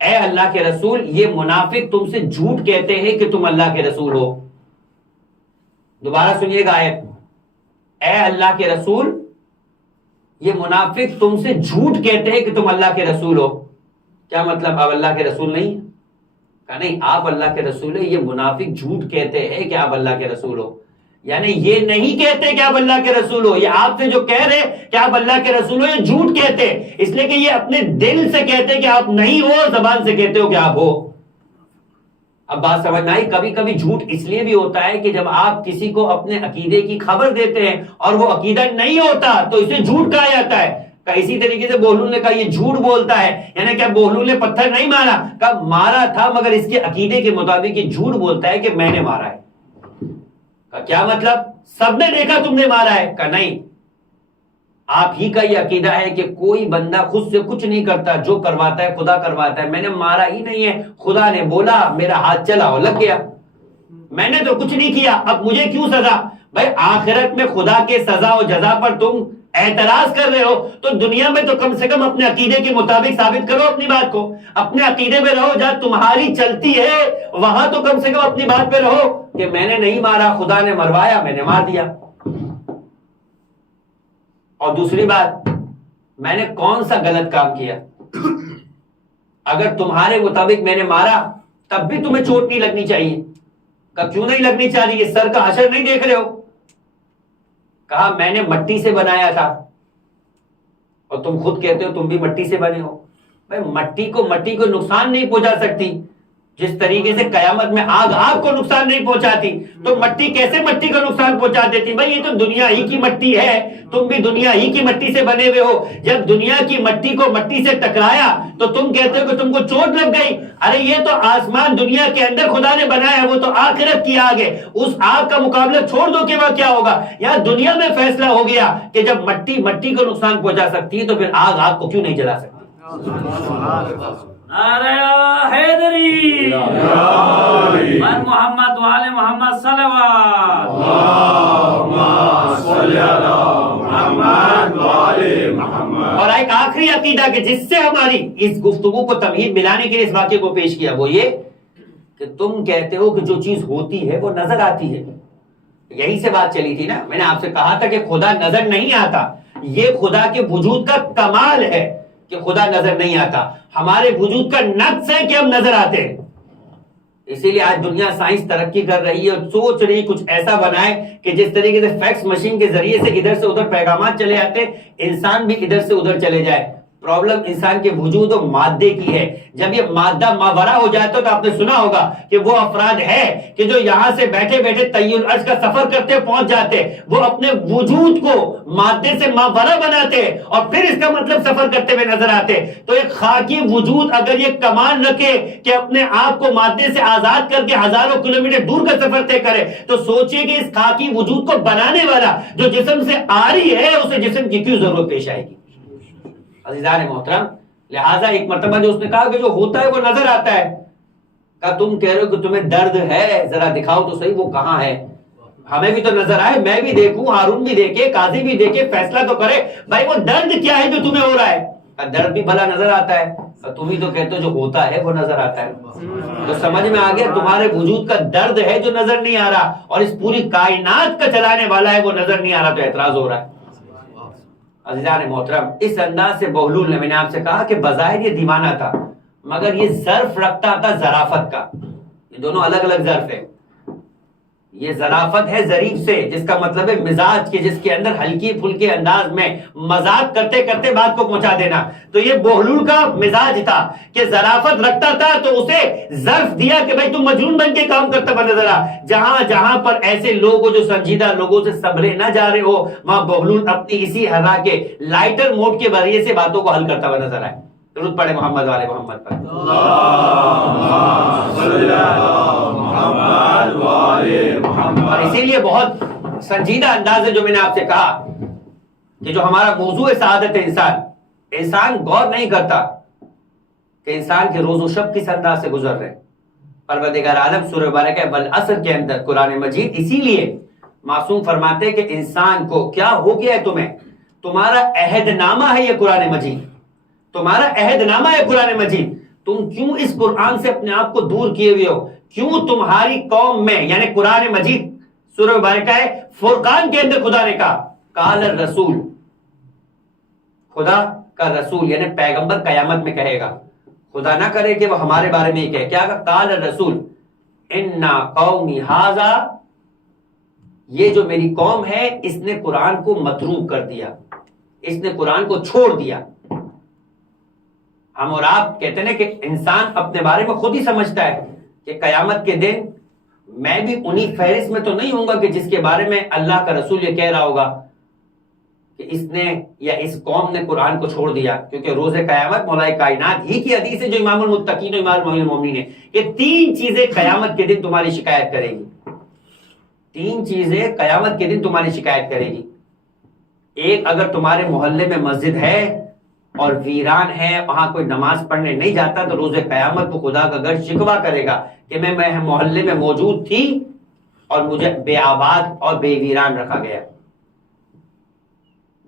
اے اللہ کے رسول، یہ منافق تم سے جھوٹ کہتے ہیں کہ تم اللہ کے رسول ہو. دوبارہ سنیے گا آیت، اے اللہ کے رسول، یہ منافق تم سے جھوٹ کہتے ہیں کہ تم اللہ کے رسول ہو. کیا مطلب آپ اللہ کے رسول نہیں؟ کہا نہیں، آپ اللہ کے رسول ہیں، یہ منافق جھوٹ کہتے ہیں کہ آپ اللہ کے رسول ہو. یعنی یہ نہیں کہتے کہ آپ اللہ کے رسول ہو، یہ آپ سے جو کہہ رہے کہ آپ اللہ کے رسول ہو یہ جھوٹ کہتے، اس لیے کہ یہ اپنے دل سے کہتے کہ آپ نہیں ہو، زبان سے کہتے ہو کہ آپ ہو. اب بات سمجھ میں آئی؟ کبھی کبھی جھوٹ اس لیے بھی ہوتا ہے کہ جب آپ کسی کو اپنے عقیدے کی خبر دیتے ہیں اور وہ عقیدہ نہیں ہوتا تو اسے جھوٹ کہا جاتا ہے. کہ اسی طریقے سے بہلول نے کہا یہ جھوٹ بولتا ہے، یعنی کہ بہلول نے پتھر نہیں مارا، کہا مارا تھا مگر اس کے عقیدے کے مطابق یہ جھوٹ بولتا ہے کہ میں نے مارا ہے. کہا کیا مطلب؟ سب نے دیکھا تم نے مارا ہے. کہا نہیں، آپ ہی کا یہ عقیدہ ہے کہ کوئی بندہ خود سے کچھ نہیں کرتا، جو کرواتا ہے خدا کرواتا ہے. میں نے مارا ہی نہیں ہے، خدا نے بولا، میرا ہاتھ چلا اور لگ گیا، میں نے تو کچھ نہیں کیا، اب مجھے کیوں سزا؟ بھائی آخرت میں خدا کے سزا و جزا پر تم اعتراض کر رہے ہو تو دنیا میں تو کم سے کم اپنے عقیدے کے مطابق ثابت کرو اپنی بات کو. اپنے عقیدے میں رہو، جہاں تمہاری چلتی ہے وہاں تو کم سے کم اپنی بات پہ رہو کہ میں نے نہیں مارا، خدا نے مروایا، میں نے مار دیا. اور دوسری بات، میں نے کون سا غلط کام کیا؟ اگر تمہارے مطابق میں نے مارا تب بھی تمہیں چوٹ نہیں لگنی چاہیے. کہا کیوں نہیں لگنی چاہیے؟ یہ سر کا حشر نہیں دیکھ رہے ہو؟ کہا میں نے مٹی سے بنایا تھا، اور تم خود کہتے ہو تم بھی مٹی سے بنے ہو. بھائی مٹی کو نقصان نہیں پہنچا سکتی، جس طریقے سے قیامت میں آگ کو نقصان نہیں پہنچاتی، تو مٹی کیسے مٹی کو نقصان پہنچا دیتی؟ بھائی یہ تو دنیا ہی کی مٹی ہے، تم بھی دنیا ہی کی مٹی سے بنے ہوئے ہو. جب دنیا کی مٹی کو مٹی سے ٹکرایا تو تم کہتے ہو کہ تم کو چوٹ لگ گئی. ارے یہ تو آسمان دنیا کے اندر خدا نے بنایا، وہ تو آخرت کی آگ ہے، اس آگ کا مقابلہ چھوڑ دو کہ وہاں کیا ہوگا. یہاں دنیا میں فیصلہ ہو گیا کہ جب مٹی کو نقصان پہنچا سکتی ہے تو پھر آگ کو کیوں نہیں جلا سکتی؟ نعرہ حیدری، من محمد وآل محمد صلوات، اور ایک آخری عقیدہ کہ جس سے ہماری اس گفتگو کو تمہید ملانے کے لیے اس واقعے کو پیش کیا، وہ یہ کہ تم کہتے ہو کہ جو چیز ہوتی ہے وہ نظر آتی ہے. یہی سے بات چلی تھی نا، میں نے آپ سے کہا تھا کہ خدا نظر نہیں آتا، یہ خدا کے وجود کا کمال ہے کہ خدا نظر نہیں آتا. ہمارے وجود کا نقص ہے کہ ہم نظر آتے ہیں. اسی لیے آج دنیا سائنس ترقی کر رہی ہے اور سوچ رہی کچھ ایسا بنائے کہ جس طریقے سے فیکس مشین کے ذریعے سے ادھر سے ادھر پیغامات چلے آتے، انسان بھی ادھر سے ادھر چلے جائے. پرابلم انسان کے وجود و مادے کی ہے. جب یہ مادہ ماورا ہو جاتا ہے تو آپ نے سنا ہوگا کہ وہ افراد ہے کہ جو یہاں سے بیٹھے بیٹھے طی الارض کا سفر کرتے پہنچ جاتے, وہ اپنے وجود کو مادے سے ماورا بناتے اور پھر اس کا مطلب سفر کرتے ہوئے نظر آتے. تو ایک خاکی وجود اگر یہ کمال رکھے کہ اپنے آپ کو مادے سے آزاد کر کے ہزاروں کلومیٹر دور کا سفر طے کرے, تو سوچئے کہ اس خاکی وجود کو بنانے والا جو جسم سے آری ہے اسے جسم کی کیوں ضرورت پیش آئے گی. عزیزان محترم, لہٰذا ایک مرتبہ جو اس نے کہا کہ جو ہوتا ہے وہ نظر آتا ہے, کہا تم کہہ رہے ہو کہ تمہیں درد ہے, ذرا دکھاؤ تو صحیح وہ کہاں ہے, ہمیں بھی تو نظر آئے, میں بھی دیکھوں, ہارون بھی دیکھے, قاضی بھی دیکھے, فیصلہ تو کرے بھائی وہ درد کیا ہے جو تمہیں ہو رہا ہے. درد بھی بھلا نظر آتا ہے, تم ہی تو کہتے ہو جو ہوتا ہے وہ نظر آتا ہے. تو سمجھ میں آ گیا تمہارے وجود کا درد ہے جو نظر نہیں آ رہا, اور اس پوری کائنات کا چلانے والا ہے وہ نظر نہیں آ رہا, تو اعتراض ہو رہا ہے. عزیزان محترم, اس انداز سے بہلول نے, میں نے آپ سے کہا کہ بظاہر یہ دیوانہ تھا مگر یہ ظرف رکھتا تھا ظرافت کا. یہ دونوں الگ الگ ظرف ہیں. یہ ظرافت ہے ظریف سے, جس کا مطلب ہے مزاج کے, جس کے اندر ہلکی پھلکے انداز میں مذاق کرتے کرتے بات کو پہنچا دینا. تو یہ بہلول کا مزاج تھا کہ ظرافت رکھتا تھا تو اسے ظرف دیا کہ بھائی تم مجنون بن کے کام کرتا بنا نظر آ. جہاں جہاں پر ایسے لوگ جو سنجیدہ لوگوں سے سنبھلے نہ جا رہے ہو, وہاں بہلول اپنی اسی ہرا کے لائٹر موڈ کے ذریعے سے باتوں کو حل کرتا ہوا نظر آئے. درود پڑھے محمد والے محمد پر. اور اسی لیے بہت سنجیدہ انداز ہے جو میں نے آپ سے کہا کہ جو ہمارا موضوع ہے سعادت انسان غور نہیں کرتا کہ انسان کے روز و شب کس انداز سے گزر رہے. پروردگار عالم سورہ مبارکہ والعصر کے اندر قرآن مجید اسی لیے معصوم فرماتے کہ انسان کو کیا ہو گیا ہے, تمہارا عہد نامہ ہے یہ قرآن مجید, تمہارا عہد نامہ ہے قرآن مجید. تم کیوں اس قرآن سے اپنے آپ کو دور کیے ہوئے ہو؟ کیوں تمہاری قوم میں, یعنی قرآن مجید سورہ مبارکہ فرقان کے اندر خدا نے کہا قال الرسول, خدا کا رسول یعنی پیغمبر قیامت میں کہے گا, خدا نہ کرے کہ وہ ہمارے بارے میں ہی کہے, کیا کہا قال الرسول انا قومی ھذا, یہ جو میری قوم ہے اس نے قرآن کو متروک کر دیا, اس نے قرآن کو چھوڑ دیا. ہم اور آپ کہتے ہیں کہ انسان اپنے بارے میں خود ہی سمجھتا ہے کہ قیامت کے دن میں بھی انہی فہرست میں تو نہیں ہوں گا کہ جس کے بارے میں اللہ کا رسول یہ کہہ رہا ہوگا کہ اس نے یا اس قوم نے قرآن کو چھوڑ دیا. کیونکہ روز قیامت مولا کائنات ہی کی حدیث ہے جو امام المتقین و امام المومنین ہے, یہ تین چیزیں قیامت کے دن تمہاری شکایت کرے گی. تین چیزیں قیامت کے دن تمہاری شکایت کرے گی. ایک, اگر تمہارے محلے میں مسجد ہے اور ویران ہے, وہاں کوئی نماز پڑھنے نہیں جاتا, تو روز قیامت کو خدا کا گھر شکوہ کرے گا کہ میں محلے میں موجود تھی اور مجھے بے آباد اور بے ویران رکھا گیا.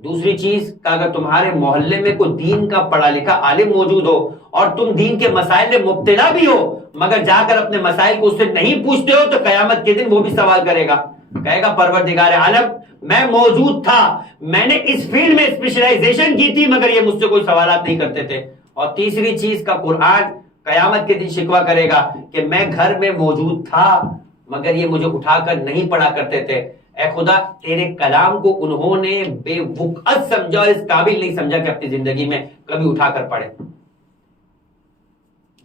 دوسری چیز کہ اگر تمہارے محلے میں کوئی دین کا پڑھا لکھا عالم موجود ہو اور تم دین کے مسائل میں مبتلا بھی ہو مگر جا کر اپنے مسائل کو اس سے نہیں پوچھتے ہو, تو قیامت کے دن وہ بھی سوال کرے گا, کہے گا پروردگار عالم میں موجود تھا, میں نے اس فیلڈ میں اسپیشلائزیشن کی تھی مگر یہ مجھ سے کوئی سوالات نہیں کرتے تھے. اور تیسری چیز کا قرآن قیامت کے دن شکوہ کرے گا کہ میں گھر میں موجود تھا مگر یہ مجھے اٹھا کر نہیں پڑھا کرتے تھے. اے خدا تیرے کلام کو انہوں نے بے وقعت سمجھا اور اس قابل نہیں سمجھا کہ اپنی زندگی میں کبھی اٹھا کر پڑھے.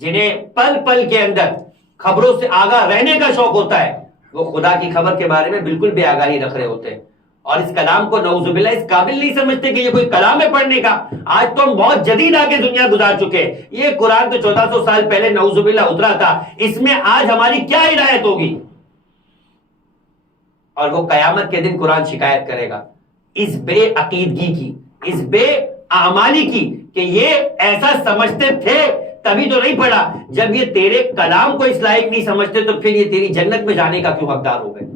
جنہیں پل پل کے اندر خبروں سے آگاہ رہنے کا شوق ہوتا ہے وہ خدا کی خبر کے بارے میں بالکل بے آگاہی رکھ رہے ہوتے ہیں اور اس کلام کو نعوذ باللہ اس قابل نہیں سمجھتے کہ یہ کوئی کلام ہے پڑھنے کا. آج تو ہم بہت جدید آگے دنیا گزار چکے, یہ قرآن تو 1400 سال پہلے نعوذ باللہ اترا تھا, اس میں آج ہماری کیا ہدایت ہوگی. اور وہ قیامت کے دن قرآن شکایت کرے گا اس بے عقیدگی کی, اس بے اعمالی کی کہ یہ ایسا سمجھتے تھے تبھی تو نہیں پڑھا, جب یہ تیرے کلام کو اس لائق نہیں سمجھتے تو پھر یہ تیری جنت میں جانے کا کیوں حقدار ہو گئے.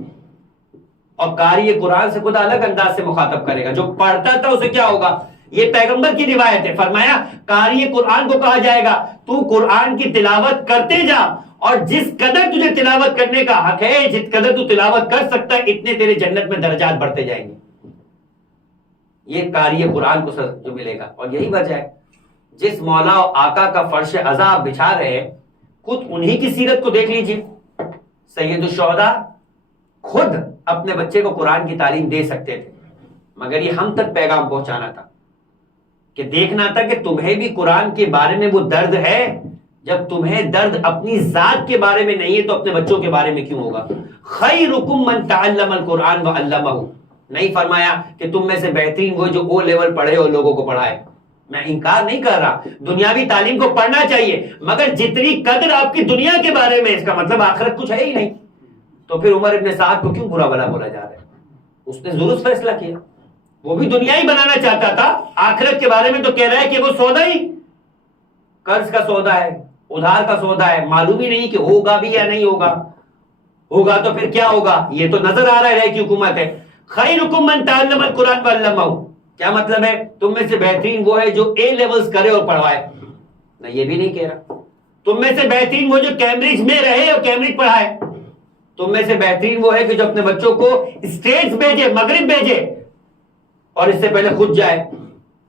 اور قاری قرآن سے خدا الگ انداز سے مخاطب کرے گا, جو پڑھتا تھا اسے کیا ہوگا. یہ پیغمبر کی روایت ہے, فرمایا قاری قرآن کو کہا جائے گا تو قرآن کی تلاوت کرتے جا اور جس قدر تجھے تلاوت کرنے کا حق ہے, جس قدر تو تلاوت کر سکتا ہے, اتنے تیرے جنت میں درجات بڑھتے جائیں گے. یہ قاری قرآن کو جو ملے گا. اور یہی وجہ ہے جس مولا و آقا کا فرش عذاب بچھا رہے ہیں خود انہی کی سیرت کو دیکھ لیجئے. سید الشہداء خود اپنے بچے کو قرآن کی تعلیم دے سکتے تھے مگر یہ ہم تک پیغام پہنچانا تھا. کہ دیکھنا تھا کہ تمہیں بھی قرآن کے بارے میں وہ درد ہے. جب تمہیں درد اپنی ذات کے بارے میں نہیں ہے تو اپنے بچوں کے بارے میں کیوں ہوگا؟ خیرکم من تعلم القرآن وعلمہ. نہیں فرمایا کہ تم میں سے بہترین وہ جو او لیول پڑھے اور لوگوں کو پڑھائے. میں انکار نہیں کر رہا، دنیاوی تعلیم کو پڑھنا چاہیے، مگر جتنی قدر آپ کی دنیا کے بارے میں، اس کا مطلب آخرت کچھ ہے ہی نہیں. تو پھر عمر ابن سعد کو کیوں برا بلا بولا جا رہا ہے؟ اس نے درست فیصلہ کیا. وہ بھی دنیا ہی بنانا چاہتا تھا، آخرت کے بارے میں تو کہہ رہا ہے کہ وہ سودا ہی قرض کا سودا ہے، ادھار کا سودا ہے، معلوم ہی نہیں کہ ہوگا بھی یا نہیں ہوگا. ہوگا تو پھر کیا ہوگا یہ تو نظر آ رہا ہے کہ حکومت ہے. خیرکم من تعلم القرآن وعلمہ. کیا مطلب ہے؟ تم میں سے بہترین وہ ہے جو اے لیولز کرے اور پڑھوائے. میں یہ بھی نہیں کہہ رہا تم میں سے بہترین وہ جو کیمبرج میں رہے اور کیمبرج پڑھائے. تم میں سے بہترین وہ ہے کہ جو اپنے بچوں کو اسٹیٹس بھیجے، مغرب بھیجے، اور اس سے پہلے خود جائے.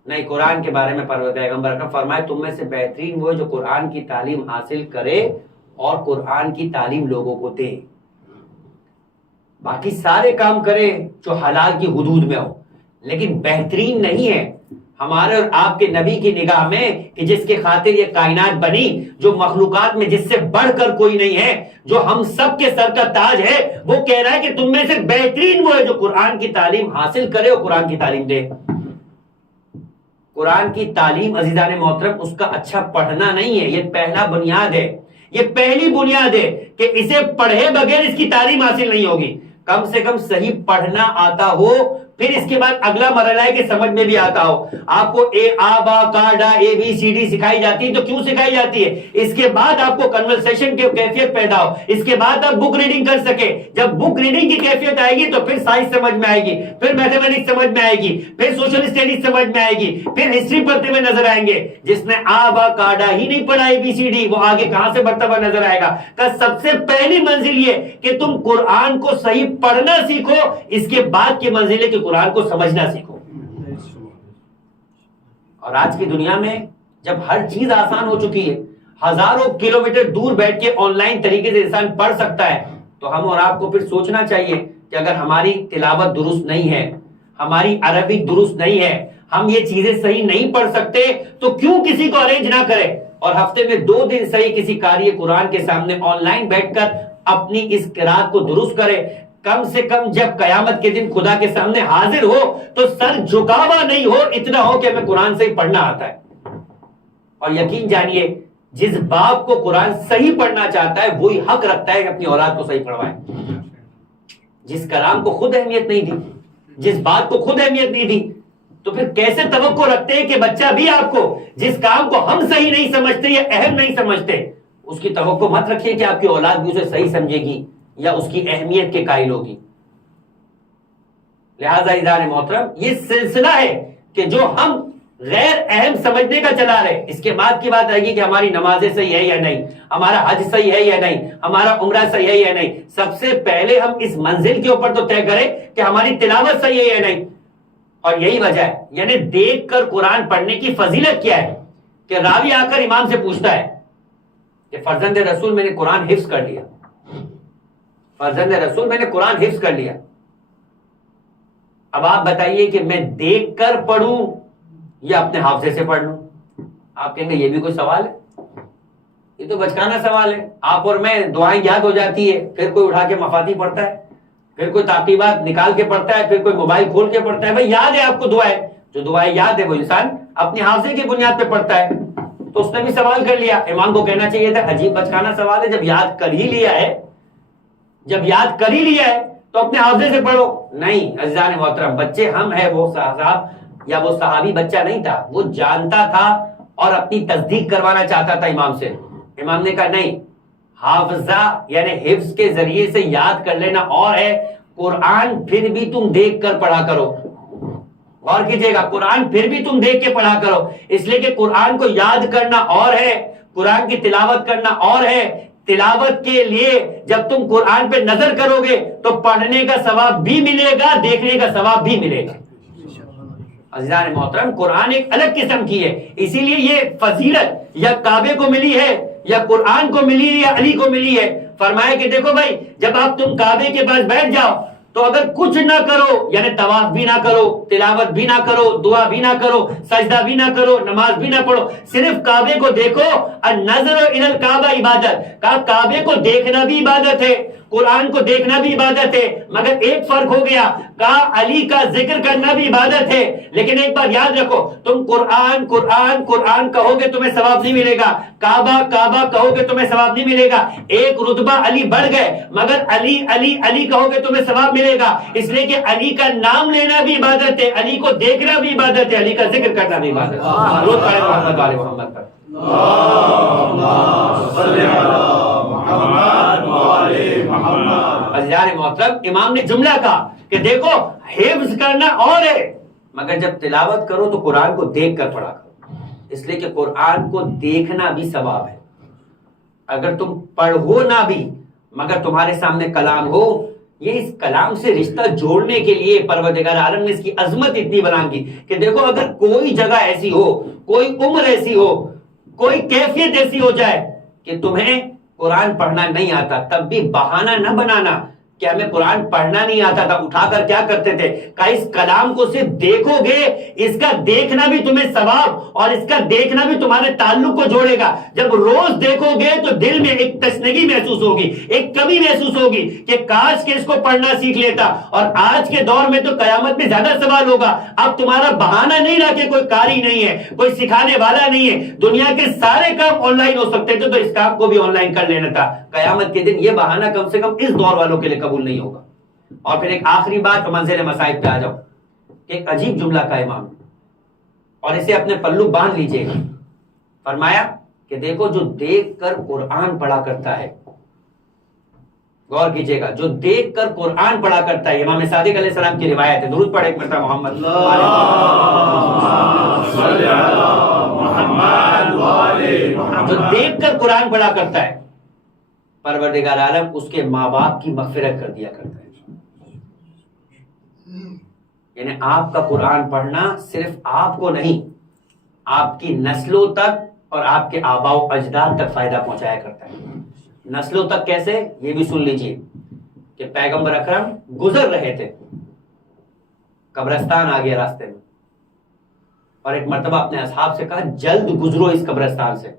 نہیں، قرآن کے بارے میں پیغمبر اکرم فرمائے تم میں سے بہترین وہ جو قرآن کی تعلیم حاصل کرے اور قرآن کی تعلیم لوگوں کو دے. باقی سارے کام کرے جو حلال کی حدود میں ہو، لیکن بہترین نہیں ہے ہمارے اور آپ کے نبی کی نگاہ میں کہ جس کے خاطر یہ کائنات بنی، جو مخلوقات میں جس سے بڑھ کر کوئی نہیں ہے، جو ہم سب کے سر کا تاج ہے. وہ کہہ رہا ہے کہ تم میں سے بہترین وہ ہے جو قرآن کی تعلیم حاصل کرے اور قرآن کی تعلیم دے. قرآن کی تعلیم عزیزان محترم اس کا اچھا پڑھنا نہیں ہے، یہ پہلا بنیاد ہے، یہ پہلی بنیاد ہے کہ اسے پڑھے بغیر اس کی تعلیم حاصل نہیں ہوگی. کم سے کم صحیح پڑھنا آتا ہو، پھر اس کے بعد اگلا مرحلہ ہے کہ سمجھ میں بھی آتا ہو. آپ کو اے آ با کا ڈا اے بی سی ڈی سکھائی جاتی ہے تو کیوں سکھائی جاتی ہے؟ اس کے بعد آپ کو کنورسیشن کی کیفیت پیدا ہو، اس کے بعد آپ بک ریڈنگ کر سکے. جب بک ریڈنگ کی کیفیت آئے گی تو پھر سائنس سمجھ میں آئے گی، پھر میتھمیٹکس سمجھ میں آئے گی، پھر سوشل اسٹڈیز سمجھ میں آئے گی، پھر ہسٹری پڑھتے ہوئے نظر آئیں گے. جس نے آ با کا ڈا ہی نہیں پڑھا اے بی سی ڈی، وہ آگے کہاں سے بڑھتا ہوا نظر آئے گا؟ کا سب سے پہلی منزل یہ کہ تم قرآن کو صحیح پڑھنا سیکھو، اس کے بعد کی منزل ہے کہ قرآن کو سمجھنا سیکھو. اور آج کی دنیا میں جب ہر چیز آسان ہو چکی ہے، ہزاروں کلومیٹر دور بیٹھ کے آن لائن طریقے سے انسان پڑھ سکتا ہے، تو ہم اور آپ کو پھر سوچنا چاہیے کہ اگر ہماری تلاوت درست نہیں ہے، ہماری عربی درست نہیں ہے، ہم یہ چیزیں صحیح نہیں پڑھ سکتے، تو کیوں کسی کو ارینج نہ کرے اور ہفتے میں 2 دن صحیح کسی قاری قرآن کے سامنے آن لائن بیٹھ کر اپنی اس قرات کو درست کرے. کم سے کم جب قیامت کے دن خدا کے سامنے حاضر ہو تو سر جھکاوا نہیں ہو، اتنا ہو کہ ہمیں قرآن سے ہی پڑھنا آتا ہے. اور یقین جانیے جس باپ کو قرآن صحیح پڑھنا چاہتا ہے وہی حق رکھتا ہے کہ اپنی اولاد کو صحیح پڑھوائے. جس کلام کو خود اہمیت نہیں دی، جس بات کو خود اہمیت نہیں دی، تو پھر کیسے توقع رکھتے ہیں کہ بچہ بھی آپ کو جس کام کو ہم صحیح نہیں سمجھتے یا اہم نہیں سمجھتے، اس کی توقع مت رکھیے کہ آپ کی اولاد بھی اسے صحیح سمجھے گی یا اس کی اہمیت کے قائل ہوگی. لہذا عزیزان محترم یہ سلسلہ ہے کہ جو ہم غیر اہم سمجھنے کا چلا رہے، اس کے بعد کی بات آئے گی کہ ہماری نمازیں صحیح ہے یا نہیں، ہمارا حج صحیح ہے یا نہیں، ہمارا عمرہ صحیح ہے یا نہیں. سب سے پہلے ہم اس منزل کے اوپر تو طے کریں کہ ہماری تلاوت صحیح ہے یا نہیں. اور یہی وجہ ہے، یعنی دیکھ کر قرآن پڑھنے کی فضیلت کیا ہے کہ راوی آ کر امام سے پوچھتا ہے کہ فرزند رسول میں نے قرآن حفظ کر لیا، فرزند رسول میں نے قرآن حفظ کر لیا، اب آپ بتائیے کہ میں دیکھ کر پڑھوں یا اپنے حافظے سے پڑھ لوں؟ آپ کہیں گے یہ بھی کوئی سوال ہے؟ یہ تو بچکانا سوال ہے. آپ اور میں دعائیں یاد ہو جاتی ہے، پھر کوئی اٹھا کے مفاتیح پڑھتا ہے، پھر کوئی تعقیبات نکال کے پڑھتا ہے، پھر کوئی موبائل کھول کے پڑھتا ہے. بھائی یاد ہے آپ کو دعائیں، جو دعائیں یاد ہے وہ انسان اپنے حافظے کی بنیاد پہ پڑھتا ہے. تو اس نے بھی سوال کر لیا. امام کو کہنا چاہیے تھا عجیب بچکانا سوال ہے، جب یاد کر ہی لیا ہے، جب یاد کر ہی لیا ہے تو اپنے حافظے سے پڑھو. نہیں عزیزان محترم، بچے ہم ہیں، وہ صاحب یا وہ صحابی بچہ نہیں تھا، وہ جانتا تھا اور اپنی تصدیق کروانا چاہتا تھا امام سے. امام نے کہا نہیں، حافظہ یعنی حفظ کے ذریعے سے یاد کر لینا اور ہے، قرآن پھر بھی تم دیکھ کر پڑھا کرو. غور کیجئے گا، قرآن پھر بھی تم دیکھ کے پڑھا کرو، اس لیے کہ قرآن کو یاد کرنا اور ہے، قرآن کی تلاوت کرنا اور ہے. تلاوت کے لیے جب تم قرآن پہ نظر کرو گے تو پڑھنے کا ثواب بھی ملے گا، دیکھنے کا ثواب بھی ملے گا. عزیزان محترم قرآن ایک الگ قسم کی ہے، اسی لیے یہ فضیلت یا کعبے کو ملی ہے یا قرآن کو ملی ہے یا علی کو ملی ہے. فرمایا کہ دیکھو بھائی، جب آپ تم کعبے کے پاس بیٹھ جاؤ تو اگر کچھ نہ کرو، یعنی طواف بھی نہ کرو، تلاوت بھی نہ کرو، دعا بھی نہ کرو، سجدہ بھی نہ کرو، نماز بھی نہ پڑھو، صرف کعبے کو دیکھو، النظر الی الکعبہ عبادت، کہا کعبے کو دیکھنا بھی عبادت ہے، قرآن کو دیکھنا بھی عبادت ہے، مگر ایک فرق ہو گیا، کہا علی کا ذکر کرنا بھی عبادت ہے، لیکن ایک بات یاد رکھو، تم قرآن قرآن قرآن کہو گے تمہیں ثواب نہیں ملے گا، کعبہ کعبہ کہو گے تمہیں ثواب نہیں ملے گا، ایک رتبہ علی بڑھ گئے، مگر علی علی علی کہو گے تمہیں ثواب ملے گا، اس لیے کہ علی کا نام لینا بھی عبادت ہے، علی کو دیکھنا بھی عبادت ہے، علی کا ذکر کرنا بھی عبادت ہے۔ درود پڑھیں محمد وآل محمد پر۔ عزیزان محترم، امام نے جملہ کہا کہ دیکھو حفظ کرنا اور ہے، مگر جب تلاوت کرو تو قرآن کو دیکھ کر پڑھا کرو، اس لیے کہ قرآن کو دیکھنا بھی ثواب ہے۔ اگر تم پڑھو نہ بھی مگر تمہارے سامنے کلام ہو، یہ اس کلام سے رشتہ جوڑنے کے لیے پروردگار عالم نے اس کی عظمت اتنی بیان کی کہ دیکھو اگر کوئی جگہ ایسی ہو، کوئی عمر ایسی ہو، کوئی کیفیت ایسی ہو جائے کہ تمہیں قرآن پڑھنا نہیں آتا، تب بھی بہانہ نہ بنانا کہ ہمیں قرآن پڑھنا نہیں آتا تھا، اٹھا کر کیا کرتے تھے، کہ اس کلام کو صرف دیکھو گے، اس کا دیکھنا بھی تمہیں ثواب اور اس کا دیکھنا بھی تمہارے تعلق کو جوڑے گا۔ جب روز دیکھو گے تو دل میں ایک تشنگی محسوس ہوگی، ایک کمی محسوس ہوگی کہ کاش کہ اس کو پڑھنا سیکھ لیتا، اور آج کے دور میں تو قیامت میں زیادہ سوال ہوگا، اب تمہارا بہانہ نہیں رہا کہ کوئی قاری نہیں ہے، کوئی سکھانے والا نہیں ہے، دنیا کے سارے کام آن لائن ہو سکتے تھے تو اس کام کو بھی آن لائن کر لینا تھا، قیامت کے دن یہ بہانہ کم سے کم اس دور والوں کے لیے قبول نہیں ہوگا۔ اور پھر ایک آخری بات، منزل مسائب پہ آ جاؤ، کہ ایک عجیب جملہ کا امام، اور اسے اپنے پلو باندھ لیجئے گا، فرمایا کہ دیکھو جو دیکھ کر قرآن پڑھا کرتا ہے، غور کیجئے گا، جو دیکھ کر قرآن پڑھا کرتا ہے، امام صادق علیہ السلام کی روایت ہے، درود پڑھے ایک مرتبہ محمد، جو دیکھ کر قرآن پڑھا کرتا ہے، پروردگار عالم اس کے ماں باپ کی مغفرت کر دیا کرتا ہے۔ یعنی آپ کا قرآن پڑھنا صرف آپ کو نہیں، آپ کی نسلوں تک اور آپ کے آباء و اجداد تک فائدہ پہنچایا کرتا ہے۔ نسلوں تک کیسے، یہ بھی سن لیجئے کہ پیغمبر اکرم گزر رہے تھے، قبرستان آ گیا راستے میں، اور ایک مرتبہ اپنے اصحاب سے کہا جلد گزرو اس قبرستان سے،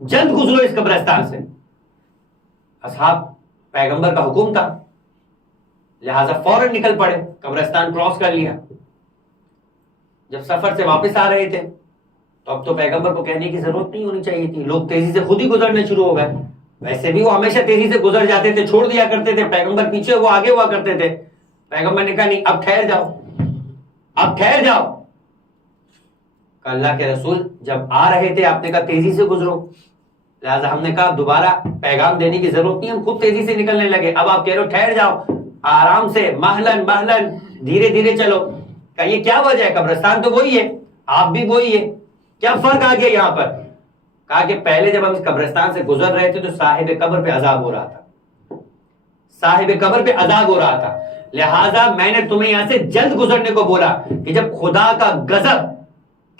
جلد گزرو اس قبرستان سے۔ اصحاب، پیغمبر کا حکم تھا لہذا فوراً نکل پڑے، قبرستان کراس کر لیا۔ جب سفر سے واپس آ رہے تھے تو اب تو پیغمبر کو کہنے کی ضرورت نہیں ہونی چاہیے تھی، لوگ تیزی سے خود ہی گزرنے شروع ہو گئے، ویسے بھی وہ ہمیشہ تیزی سے گزر جاتے تھے، چھوڑ دیا کرتے تھے، پیغمبر پیچھے وہ آگے ہوا کرتے تھے۔ پیغمبر نے کہا نہیں، اب ٹھہر جاؤ، اب ٹھہر جاؤ۔ کہ اللہ کے رسول جب آ رہے تھے آپ نے کہا تیزی سے گزرو، لہذا ہم نے کہا دوبارہ پیغام دینے کی ضرورت نہیں، ہم خود تیزی سے نکلنے لگے، اب آپ کہہ رہے ہو ٹھہر جاؤ، آرام سے، مہلن مہلن، دھیرے دھیرے چلو۔ کہ یہ کیا وجہ ہے، قبرستان تو وہی ہے، آپ بھی وہی ہے، کیا فرق آ گیا یہاں پر؟ کہا کہ پہلے جب ہم اس قبرستان سے گزر رہے تھے تو صاحب قبر پہ عذاب ہو رہا تھا، صاحب قبر پہ عذاب ہو رہا تھا، لہذا میں نے تمہیں یہاں سے جلد گزرنے کو بولا کہ جب خدا کا غضب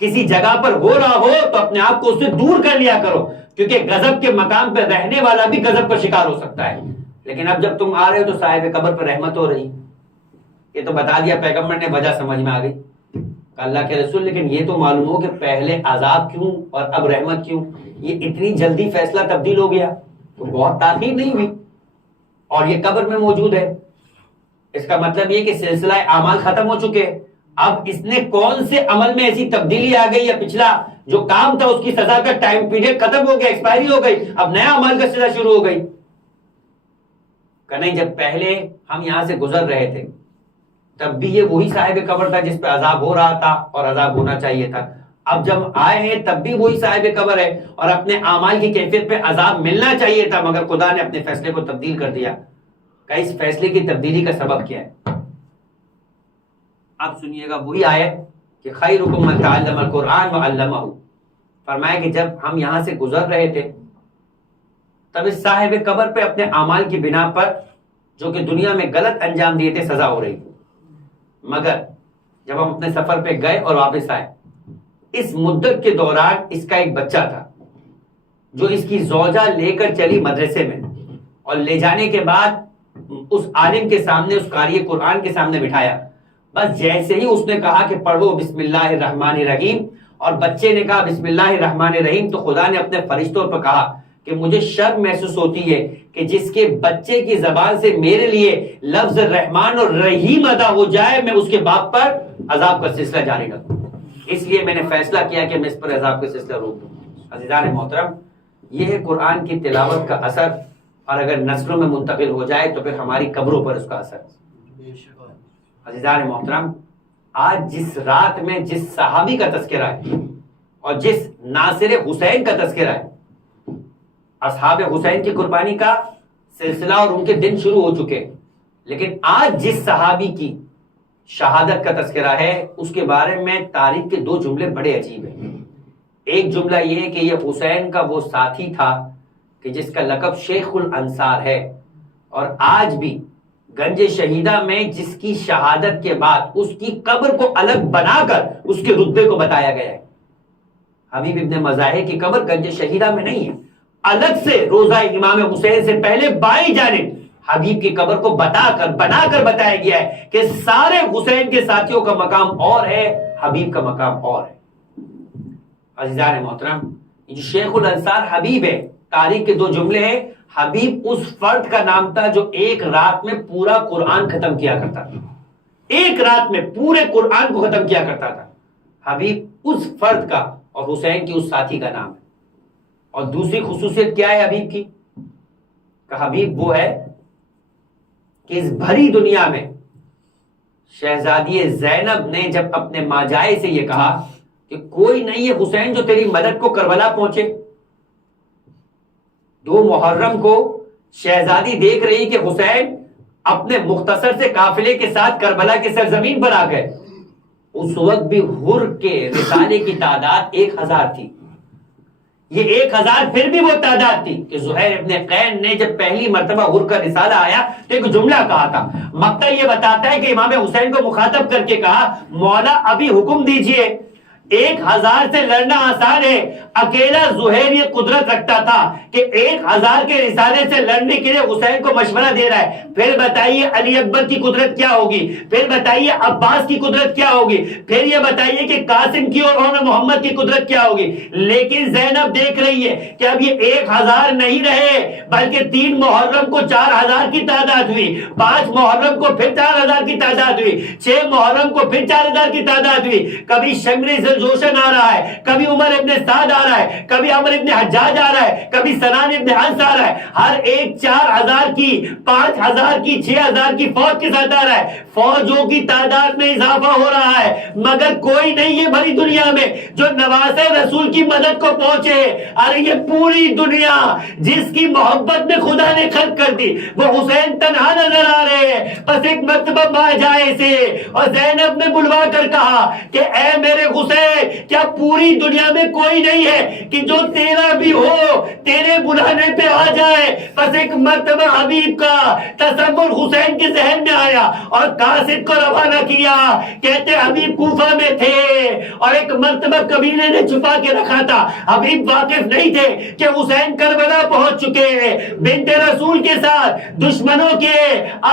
کسی جگہ پر ہو رہا ہو تو اپنے آپ کو اس سے دور کر لیا کرو، کیونکہ غضب کے مقام پہ رہنے والا بھی غضب کا شکار ہو سکتا ہے۔ لیکن اب جب تم آ رہے ہو تو صاحب قبر پر رحمت ہو رہی، یہ تو بتا دیا پیغمبر نے، وجہ سمجھ میں آ گئی۔ اللہ کے رسول لیکن یہ تو معلوم ہو کہ پہلے عذاب کیوں اور اب رحمت کیوں، یہ اتنی جلدی فیصلہ تبدیل ہو گیا؟ تو بہت تاخیر نہیں ہوئی اور یہ قبر میں موجود ہے، اس کا مطلب یہ کہ سلسلہ اعمال ختم ہو چکے، اب اس نے کون سے عمل میں ایسی تبدیلی آ گئی، یا پچھلا جو کام تھا اس کی سزا کا ٹائم پیریڈ ختم ہو گیا، ایکسپائری ہو گئی، اب نیا عمل کا سلسلہ شروع ہو گئی؟ کہ نہیں، جب پہلے ہم یہاں سے گزر رہے تھے تب بھی یہ وہی صاحب قبر تھا جس پہ عذاب ہو رہا تھا اور عذاب ہونا چاہیے تھا، اب جب آئے ہیں تب بھی وہی صاحب قبر ہے اور اپنے اعمال کی کیفیت پہ عذاب ملنا چاہیے تھا، مگر خدا نے اپنے فیصلے کو تبدیل کر دیا۔ کہ اس فیصلے کی تبدیلی کا سبب کیا ہے؟ آپ سنیے گا وہی آیت کہ خیرکم من تعلم القرآن وعلمہ، فرمایا کہ جب ہم یہاں سے گزر رہے تھے تب اس صاحب قبر پہ اپنے اعمال کی بنا پر جو کہ دنیا میں غلط انجام دیے تھے سزا ہو رہی تھی، مگر جب ہم اپنے سفر پہ گئے اور واپس آئے، اس مدت کے دوران اس کا ایک بچہ تھا جو اس کی زوجہ لے کر چلی مدرسے میں، اور لے جانے کے بعد اس عالم کے سامنے، اس قاری قرآن کے سامنے بٹھایا، بس جیسے ہی اس نے کہا کہ پڑھو بسم اللہ الرحمن الرحیم، اور بچے نے کہا بسم اللہ الرحمن الرحیم، تو خدا نے اپنے فرشتوں پر کہا کہ مجھے شرم محسوس ہوتی ہے کہ جس کے بچے کی زبان سے میرے لیے لفظ رحمان اور رحیم ادا ہو جائے، میں اس کے باپ پر عذاب کا سلسلہ جاری رکھوں، اس لیے میں نے فیصلہ کیا کہ میں اس پر عذاب کا سلسلہ روک دوں۔ عزیزان محترم، یہ ہے قرآن کی تلاوت کا اثر، اور اگر نسلوں میں منتقل ہو جائے تو پھر ہماری قبروں پر اس کا اثر۔ عزیزان محترم، آج جس رات میں جس صحابی کا تذکرہ ہے اور جس ناصر حسین کا تذکرہ ہے، اصحاب حسین کی قربانی کا سلسلہ اور ان کے دن شروع ہو چکے، لیکن آج جس صحابی کی شہادت کا تذکرہ ہے اس کے بارے میں تاریخ کے 2 جملے بڑے عجیب ہیں۔ ایک جملہ یہ ہے کہ یہ حسین کا وہ ساتھی تھا کہ جس کا لقب شیخ الانصار ہے، اور آج بھی گنج شہیدہ میں جس کی شہادت کے بعد اس کی قبر کو الگ بنا کر اس کے رتبے کو بتایا گیا ہے۔ حبیب ابن مظاہر کی قبر گنج شہیدہ میں نہیں ہے، الگ سے روضہ امام حسین سے پہلے بائیں جانب حبیب کی قبر کو بنا کر بتایا گیا ہے کہ سارے حسین کے ساتھیوں کا مقام اور ہے، حبیب کا مقام اور ہے۔ عزیزان محترم، یہ جو شیخ الانصار حبیب ہے، تاریخ کے 2 جملے ہیں۔ حبیب اس فرد کا نام تھا جو ایک رات میں پورا قرآن ختم کیا کرتا تھا، ایک رات میں پورے قرآن کو ختم کیا کرتا تھا۔ حبیب اس فرد کا اور حسین کی اس ساتھی کا نام ہے۔ اور دوسری خصوصیت کیا ہے حبیب کی؟ کہ حبیب وہ ہے کہ اس بھری دنیا میں شہزادی زینب نے جب اپنے ماجائے سے یہ کہا کہ کوئی نہیں ہے حسین جو تیری مدد کو کربلا پہنچے، 2 محرم کو شہزادی دیکھ رہی کہ حسین اپنے مختصر سے قافلے کے ساتھ کربلا کے سرزمین پر آ گئے۔ اس وقت بھی حر کے رسالے کی تعداد 1000 تھی، یہ 1000 پھر بھی وہ تعداد تھی کہ زہیر ابن قین نے جب پہلی مرتبہ حر کا رسالہ آیا تو ایک جملہ کہا تھا۔ مقطع یہ بتاتا ہے کہ امام حسین کو مخاطب کر کے کہا، مولا ابھی حکم دیجئے، 1000 سے لڑنا آسان ہے، اکیلا زہیر یہ قدرت رکھتا تھا کہ 1000 کے رسالے سے لڑنے کے لیے حسین کو مشورہ دے رہا ہے، پھر بتائیے علی اکبر کی قدرت کیا ہوگی، پھر بتائیے عباس کی قدرت کیا ہوگی، پھر یہ بتائیے کہ قاسم کی اور محمد کی قدرت کیا ہوگی۔ لیکن زینب دیکھ رہی ہے کہ اب یہ 1000 نہیں رہے، بلکہ 3 محرم کو 4000 کی تعداد ہوئی، 5 محرم کو پھر 4000 کی تعداد ہوئی، 6 محرم کو پھر 4000 کی تعداد ہوئی۔ کبھی شمری سے جوشن آ رہا ہے، کبھی عمر ابن سعد آ رہا ہے، کبھی عمر ابن حجاج آ رہا ہے، کبھی سنان ابن حنس آ رہا ہے، ہر ایک 4000 کی، 5000 کی، 6000 کی فوج کے ساتھ آ رہا ہے۔ فوجوں کی تعداد میں اضافہ ہو رہا ہے، مگر کوئی نہیں ہے بھری دنیا میں جو نواسے رسول کی مدد کو پہنچے۔ ارے یہ پوری دنیا جس کی محبت میں خدا نے خلق کر دی، وہ حسین تنہا نظر آ رہے ہیں۔ بس ایک مرتبہ ماجائے سے اور زینب نے بلوا کر کہا کہ اے میرے حسین، کیا پوری دنیا میں کوئی نہیں ہے کہ جو تیرا بھی ہو، تیرے بلانے پہ آ جائے؟ بس ایک مرتبہ حبیب کا تصور حسین کے ذہن میں آیا اور قاصد کو روانہ کیا۔ کہتے حبیب کوفہ میں تھے اور ایک مرتبہ قبیلے نے چھپا کے رکھا تھا، حبیب واقف نہیں تھے کہ حسین کربلا پہنچ چکے ہیں، بنت رسول کے ساتھ دشمنوں کے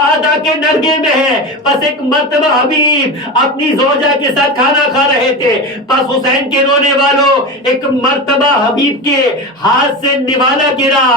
اعداء کے نرگے میں ہے۔ بس ایک مرتبہ حبیب اپنی زوجہ کے ساتھ کھانا کھا رہے تھے، بس حسین کے رونے والوں ایک مرتبہ حبیب کے ہاتھ سے نوالا گرا۔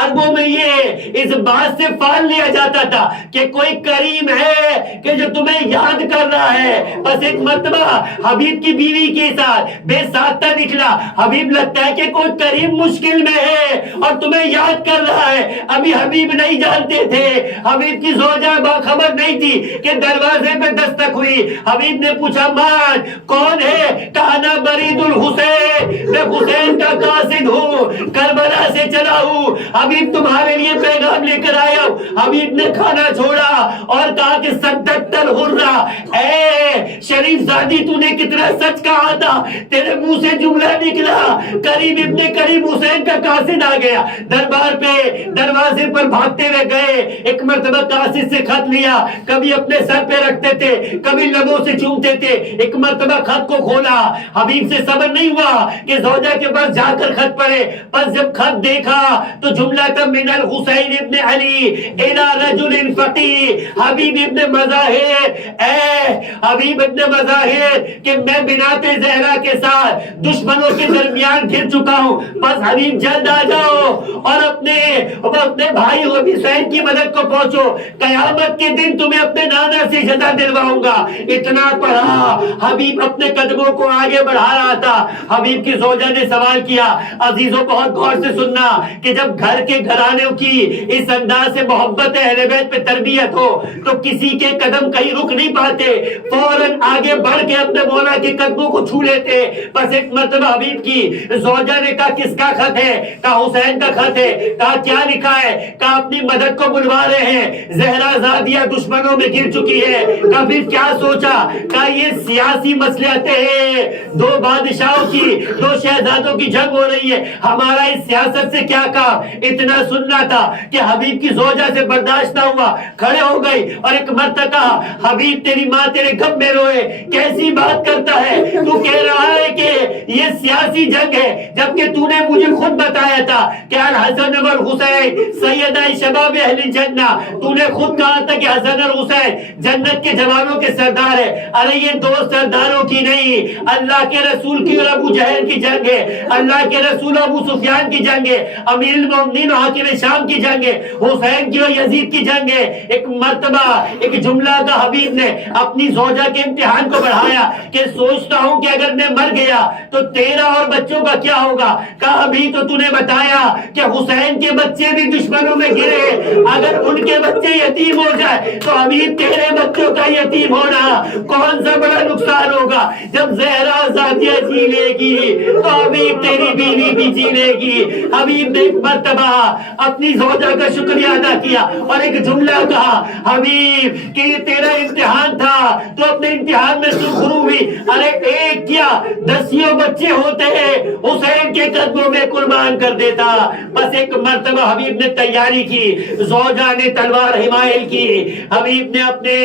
عربوں میں یہ اس بات سے فال لیا جاتا تھا کہ کوئی کریم ہے کہ جو تمہیں یاد کر رہا ہے۔ بس ایک مرتبہ حبیب کی بیوی کے ساتھ بے ساختہ نکلا، حبیب لگتا ہے کہ کوئی کریم مشکل میں ہے اور تمہیں یاد کر رہا ہے۔ ابھی حبیب نہیں جانتے تھے، حبیب کی زوجہ باخبر نہیں تھی کہ دروازے پہ دستک ہوئی۔ حبیب نے پوچھا مان کون ہے؟ کہا نا برید الحسین، میں حسین کا قاصد ہوں، کربلا سے چلا ہوں، حبیب تمہارے لیے پیغام لے کر آیا ہوں۔ حبیب نے کھانا چھوڑا اور کہا کہ صدقت الحرہ، اے شریف زادی تو نے کتنا سچ کہا تھا، تیرے منہ سے جملہ نکلا، کریم ابن کریم حسین کا قاصد آ گیا۔ دربار پہ دروازے پر بھاگتے ہوئے گئے، ایک مرتبہ قاصد سے خط لیا، کبھی اپنے سر پہ رکھتے تھے، کبھی لبوں سے چومتے تھے۔ ایک مرتبہ خط کو کھولا، حبیب سے صبر نہیں ہوا کہ زوجہ زوجہ کے پاس جا کر خط پڑھے. بس جب خط دیکھا تو جملہ تھا من الحسین ابن علی الى رجل فقی. حبیب ابن مظاہر، اے حبیب ابن مظاہر کہ میں بنات زہرا کے ساتھ دشمنوں کے درمیان گر چکا ہوں، بس حبیب جلد آ جاؤ اور اپنے بھائی حسین کی مدد کو پہنچو، قیامت کے دن تمہیں اپنے نانا سے جزا دلواؤں گا. اتنا پڑھا، حبیب اپنے قدموں کو آگے بڑھا رہا تھا. حبیب کی زوجہ نے سوال کیا. عزیزوں بہت غور سے سننا کہ جب گھر کے گھرانوں کی اس انداز سے محبت اہل بیت پہ تربیت ہو تو کسی کے قدم کہیں رک نہیں پاتے، فوراً آگے بڑھ کے اپنے مولا کے قدموں کو چھو لیتے. بس ایک مرتبہ حبیب کی زوجہ نے کہا کس کا خط ہے؟ کہا حسین کا خط ہے. کہا کیا لکھا ہے؟ کہا اپنی مدد کو بلوا رہے ہیں، زہرا زادیہ دشمنوں میں گر چکی ہے. کہا پھر کیا سوچا؟ کہا یہ سیاسی مصلحتیں ہیں، دو بادشاہوں کی، دو شہزادوں کی جنگ ہو رہی ہے، ہمارا اس سیاست سے کیا کام؟ اتنا سننا تھا کہ حبیب کی زوجہ سے برداشت نہ ہوا، کھڑے ہو گئی اور ایک مرتبہ کہا حبیب تیری ماں تیرے غم میں روئے، کیسی بات کرتا ہے تو کہہ رہا ہے کہ یہ سیاسی جنگ ہے، جبکہ تو نے مجھے خود بتایا تھا کہ الحسن والحسین سیدہ شباب اہل جنہ. تو نے خود کہا تھا کہ حسن اور حسین جنت کے جوانوں کے سردار ہے. ارے یہ دو سرداروں کی نہیں، اللہ کے رسول کی اور ابو جہل کی جنگ ہے، اللہ کے رسول ابو سفیان کی جنگ ہے، امیر المومنین اور حاکم شام کی جنگ ہے، حسین کی اور یزید کی جنگ ہے. ایک مرتبہ ایک جملہ کا حبیب نے اپنی زوجہ کے امتحان کو بڑھایا کہ سوچتا ہوں کہ اگر میں مر گیا تو تیرا اور بچوں کا کیا ہوگا. کہا ابھی تو نے بتایا کہ حسین کے بچے بھی دشمنوں میں گرے، اگر ان کے بچے یتیم ہو جائے تو ابھی تیرے بچوں کا یتیم ہونا کون سا بڑا نقصان ہوگا. جب زہرا زادیہ جی لے گی تو ابھی تیری بیوی بھی جی لے گی. حبیب نے ایک مرتبہ اپنی زوجہ کا شکریہ ادا کیا اور ایک جملہ کہا حبیب کہ یہ تیرا امتحان تھا تو اپنے امتحان میں سرخرو ہوئی. ارے ایک کیا 10 بچے ہوتے ہیں حسین کے قدموں میں قربان کر دیتا. بس ایک مرتبہ حبیب نے تیاری کی، زوجہ نے تلوار حمائل کی. حبیب نے اپنے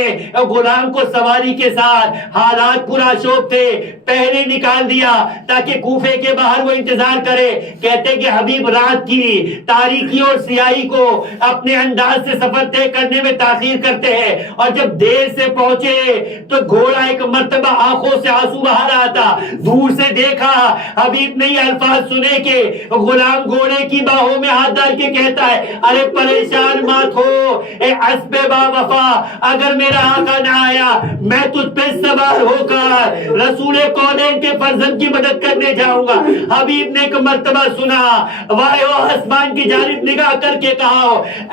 غلام کو سواری کے ساتھ، حالات پورا شوق تھے، پہلے نکال دیا تاکہ کوفے کے باہر وہ انتظار کرے. کہتے کہ حبیب رات کی تاریکی اور سیاہی کو اپنے انداز سے سفر طے کرنے میں تاخیر کرتے ہیں، اور جب دیر سے پہنچے تو گھوڑا ایک مرتبہ آنکھوں سے آنسو بہا رہا تھا. دور سے دیکھا، حبیب نے یہ الفاظ سنے کہ غلام گھوڑے کی باہوں میں ہاتھ ڈال کے کہتا ہے ارے پریشان مت ہو اے اسب با وفا، اگر میرا آقا نہ آیا میں تجھ پہ سوار ہو کر رسول کونین کے فرزند کی مدد کرنے جاؤں گا. حبیب نے ایک مرتبہ سنا، وائے آسمان کی جانب نگاہ کر کے کہا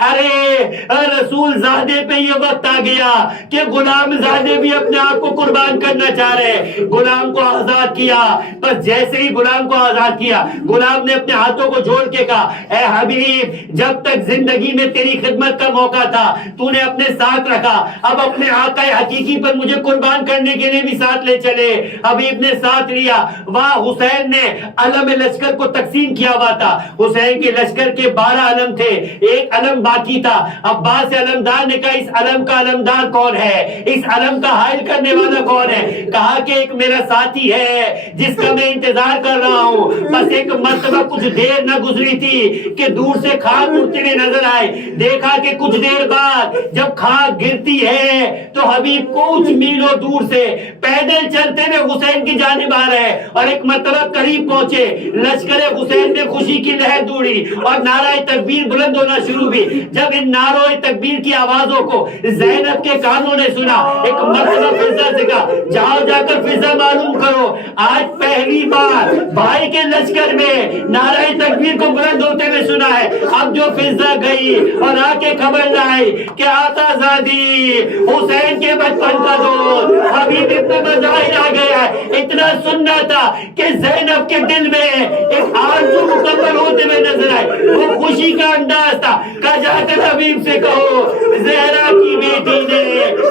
ارے رسول زادے پہ یہ وقت آ گیا کہ غلام زادے بھی اپنے آپ کو قربان کرنا چاہ رہے. غلام کو آزاد کیا. بس جیسے ہی غلام کو آزاد کیا، غلام نے اپنے ہاتھوں کو جوڑ کے کہا اے حبیب جب تک زندگی میں تیری خدمت کا موقع تھا تو نے اپنے ساتھ رکھا، اب اپنے آقا حقیقی پر مجھے قربان کرنے کے لیے بھی ساتھ لے چلے. حبیب نے ساتھ لیا. وہاں حسین نے علم لشکر کو تقسیم کیا ہوا تھا. حسین کے لشکر کے 12 علم تھے، ایک علم باقی تھا. عباس علمدار نے کہا اس علم کا علمدار کون ہے، اس علم کا حائل کرنے والا کون ہے؟ کہا کہ ایک میرا ساتھی ہے جس کا میں انتظار کر رہا ہوں. بس ایک مرتبہ کچھ دیر نہ گزری تھی کہ دور سے خاک اڑتے ہوئے نظر آئے. دیکھا کہ کچھ دیر بعد جب خاک گرتی ہے تو حبیب کچھ میلوں دور سے پیدل چلتے ہوئے حسین کی جانب آ رہے اور ایک مرتبہ قریب پہنچے. لشکر حسین نے خوشی کی لہر دوڑی اور نعرہ تکبیر بلند ہونا شروع ہوئی. جب ان نعروں تکبیر کی آوازوں کو زینب کے کانوں نے سنا، ایک مرتبہ فضا سے کہا جاؤ جا کر فضا معلوم کرو، آج پہلی بار بھائی کے لشکر میں نعرہ تکبیر کو بلند ہوتے ہوئے سنا ہے. اب جو فضا گئی اور آ کے خبر لائی کہ آقا زادی حسین کے بچپن کا دوست حبیب ابن مظاہر آ گیا ہے. اتنا سننا تھا کہ زینب کے دل میں ایک آرزو مکمل ہوتے ہوئے نظر آئے. وہ خوشی کا انداز تھا. کہا جا کر حبیب سے کہو زہرا کی بیٹی نے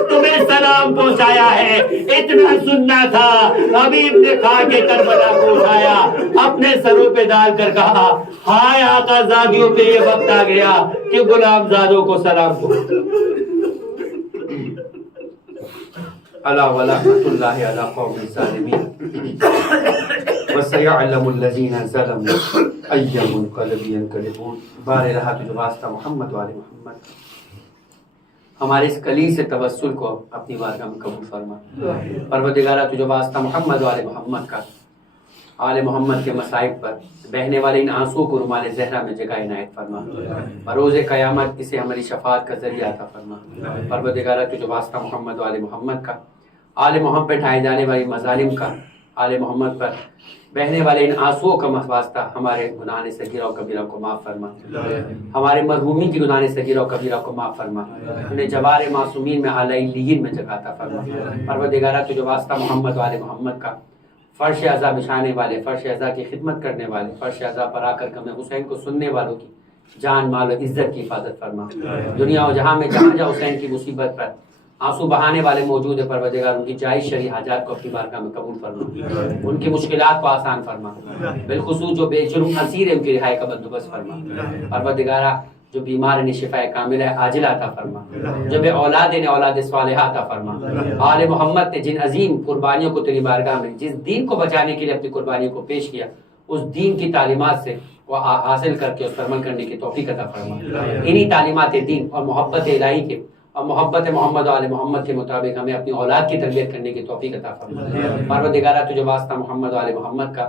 تمہیں سلام پہنچایا ہے. اتنا سننا تھا. حبیب نے خاک کربلا کو اٹھایا، اپنے سروں پہ ڈال کر کہا ہائے آقا زادیوں پہ یہ وقت آ گیا کہ غلام زادوں کو سلام پہنچ. اللہ ولعنت اللہ علی قوم الظالمین. وسيعلم الذين ظلموا أي منقلب ينقلبون. بار رہا تجھے واسطہ محمد وآل محمد ہمارے اس کلی سے توسل کو اپنی بارگاہ میں قبول فرما. پروردگارہ تجھے واسطہ محمد وآل محمد کا آل محمد کے مصائب پر بہنے والے ان آنسو کو رومال زہرا میں جگہ عنایت فرما. بروز قیامت اسے ہماری شفاعت کا ذریعہ عطا فرما. پروردگارہ تجھے واسطہ محمد وآل محمد کا آل محمد پہ ڈھائے جانے والی مظالم کا آل محمد پر بہنے والے ان آنسوؤں کا واسطہ ہمارے گناہ صغیرہ و کبیرہ کو معاف فرما. ہمارے مرحومین کی گناہ صغیرہ و کبیرہ کو معاف فرما. انہیں جوار معصومین میں اعلی علیین میں جگہ عطا فرما. پروردگارہ تجھے واسطہ محمد وآل محمد کا فرش عزا بچھانے والے، فرش عزا کی خدمت کرنے والے، فرش عزا پر آ کر غم حسین کو سننے والوں کی جان مال و عزت کی حفاظت فرما. دنیا و جہاں میں جہاں جہاں حسین کی مصیبت پر آنسو بہانے والے موجود ہے، پروردگار ان کی جائز شرعی حاجات کو اپنی بارگاہ میں قبول فرما. ان کی مشکلات کو آسان فرما. بالخصوص جو بے جرم اسیر ہے ان کی رہائی کا بندوبست فرما. پروردگارہ جو بیمار انہیں شفاء کاملہ عاجلہ عطا فرما. جو بے اولاد انہیں اولاد صالحہ عطا فرما. آل محمد نے جن عظیم قربانیوں کو تیری بارگاہ میں جس دین کو بچانے کے لیے اپنی قربانیوں کو پیش کیا، اس دین کی تعلیمات سے وہ حاصل کر کے اس پر عمل کرنے کی توفیق عطا فرما. انہی تعلیمات دین اور محبت الہی کے اور محبت محمد و آل محمد کے مطابق ہمیں اپنی اولاد کی تربیت کرنے کی توفیق عطا فرما. پروردگارہ تجھے واسطہ محمد و آل محمد کا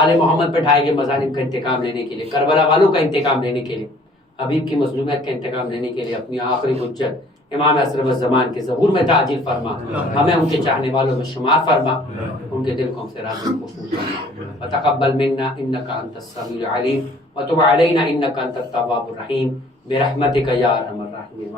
آل محمد پہ ڈھائے گئے مظالم کا انتقام لینے کے لیے، کربلا والوں کا انتقام لینے کے لیے، حبیب کی مظلومیت کا انتقام لینے کے لیے اپنی آخری حجت امام اشرف الزمان کے ظہور میں تعجیل فرما. ہمیں ان کے چاہنے والوں میں شمار فرما. ان کے دل کو ہم سے راضی خوشنود فرما. وتقبل منا انك انت السميع العليم وتب علينا انك انت التواب الرحيم برحمتك يا ارحم الراحمين.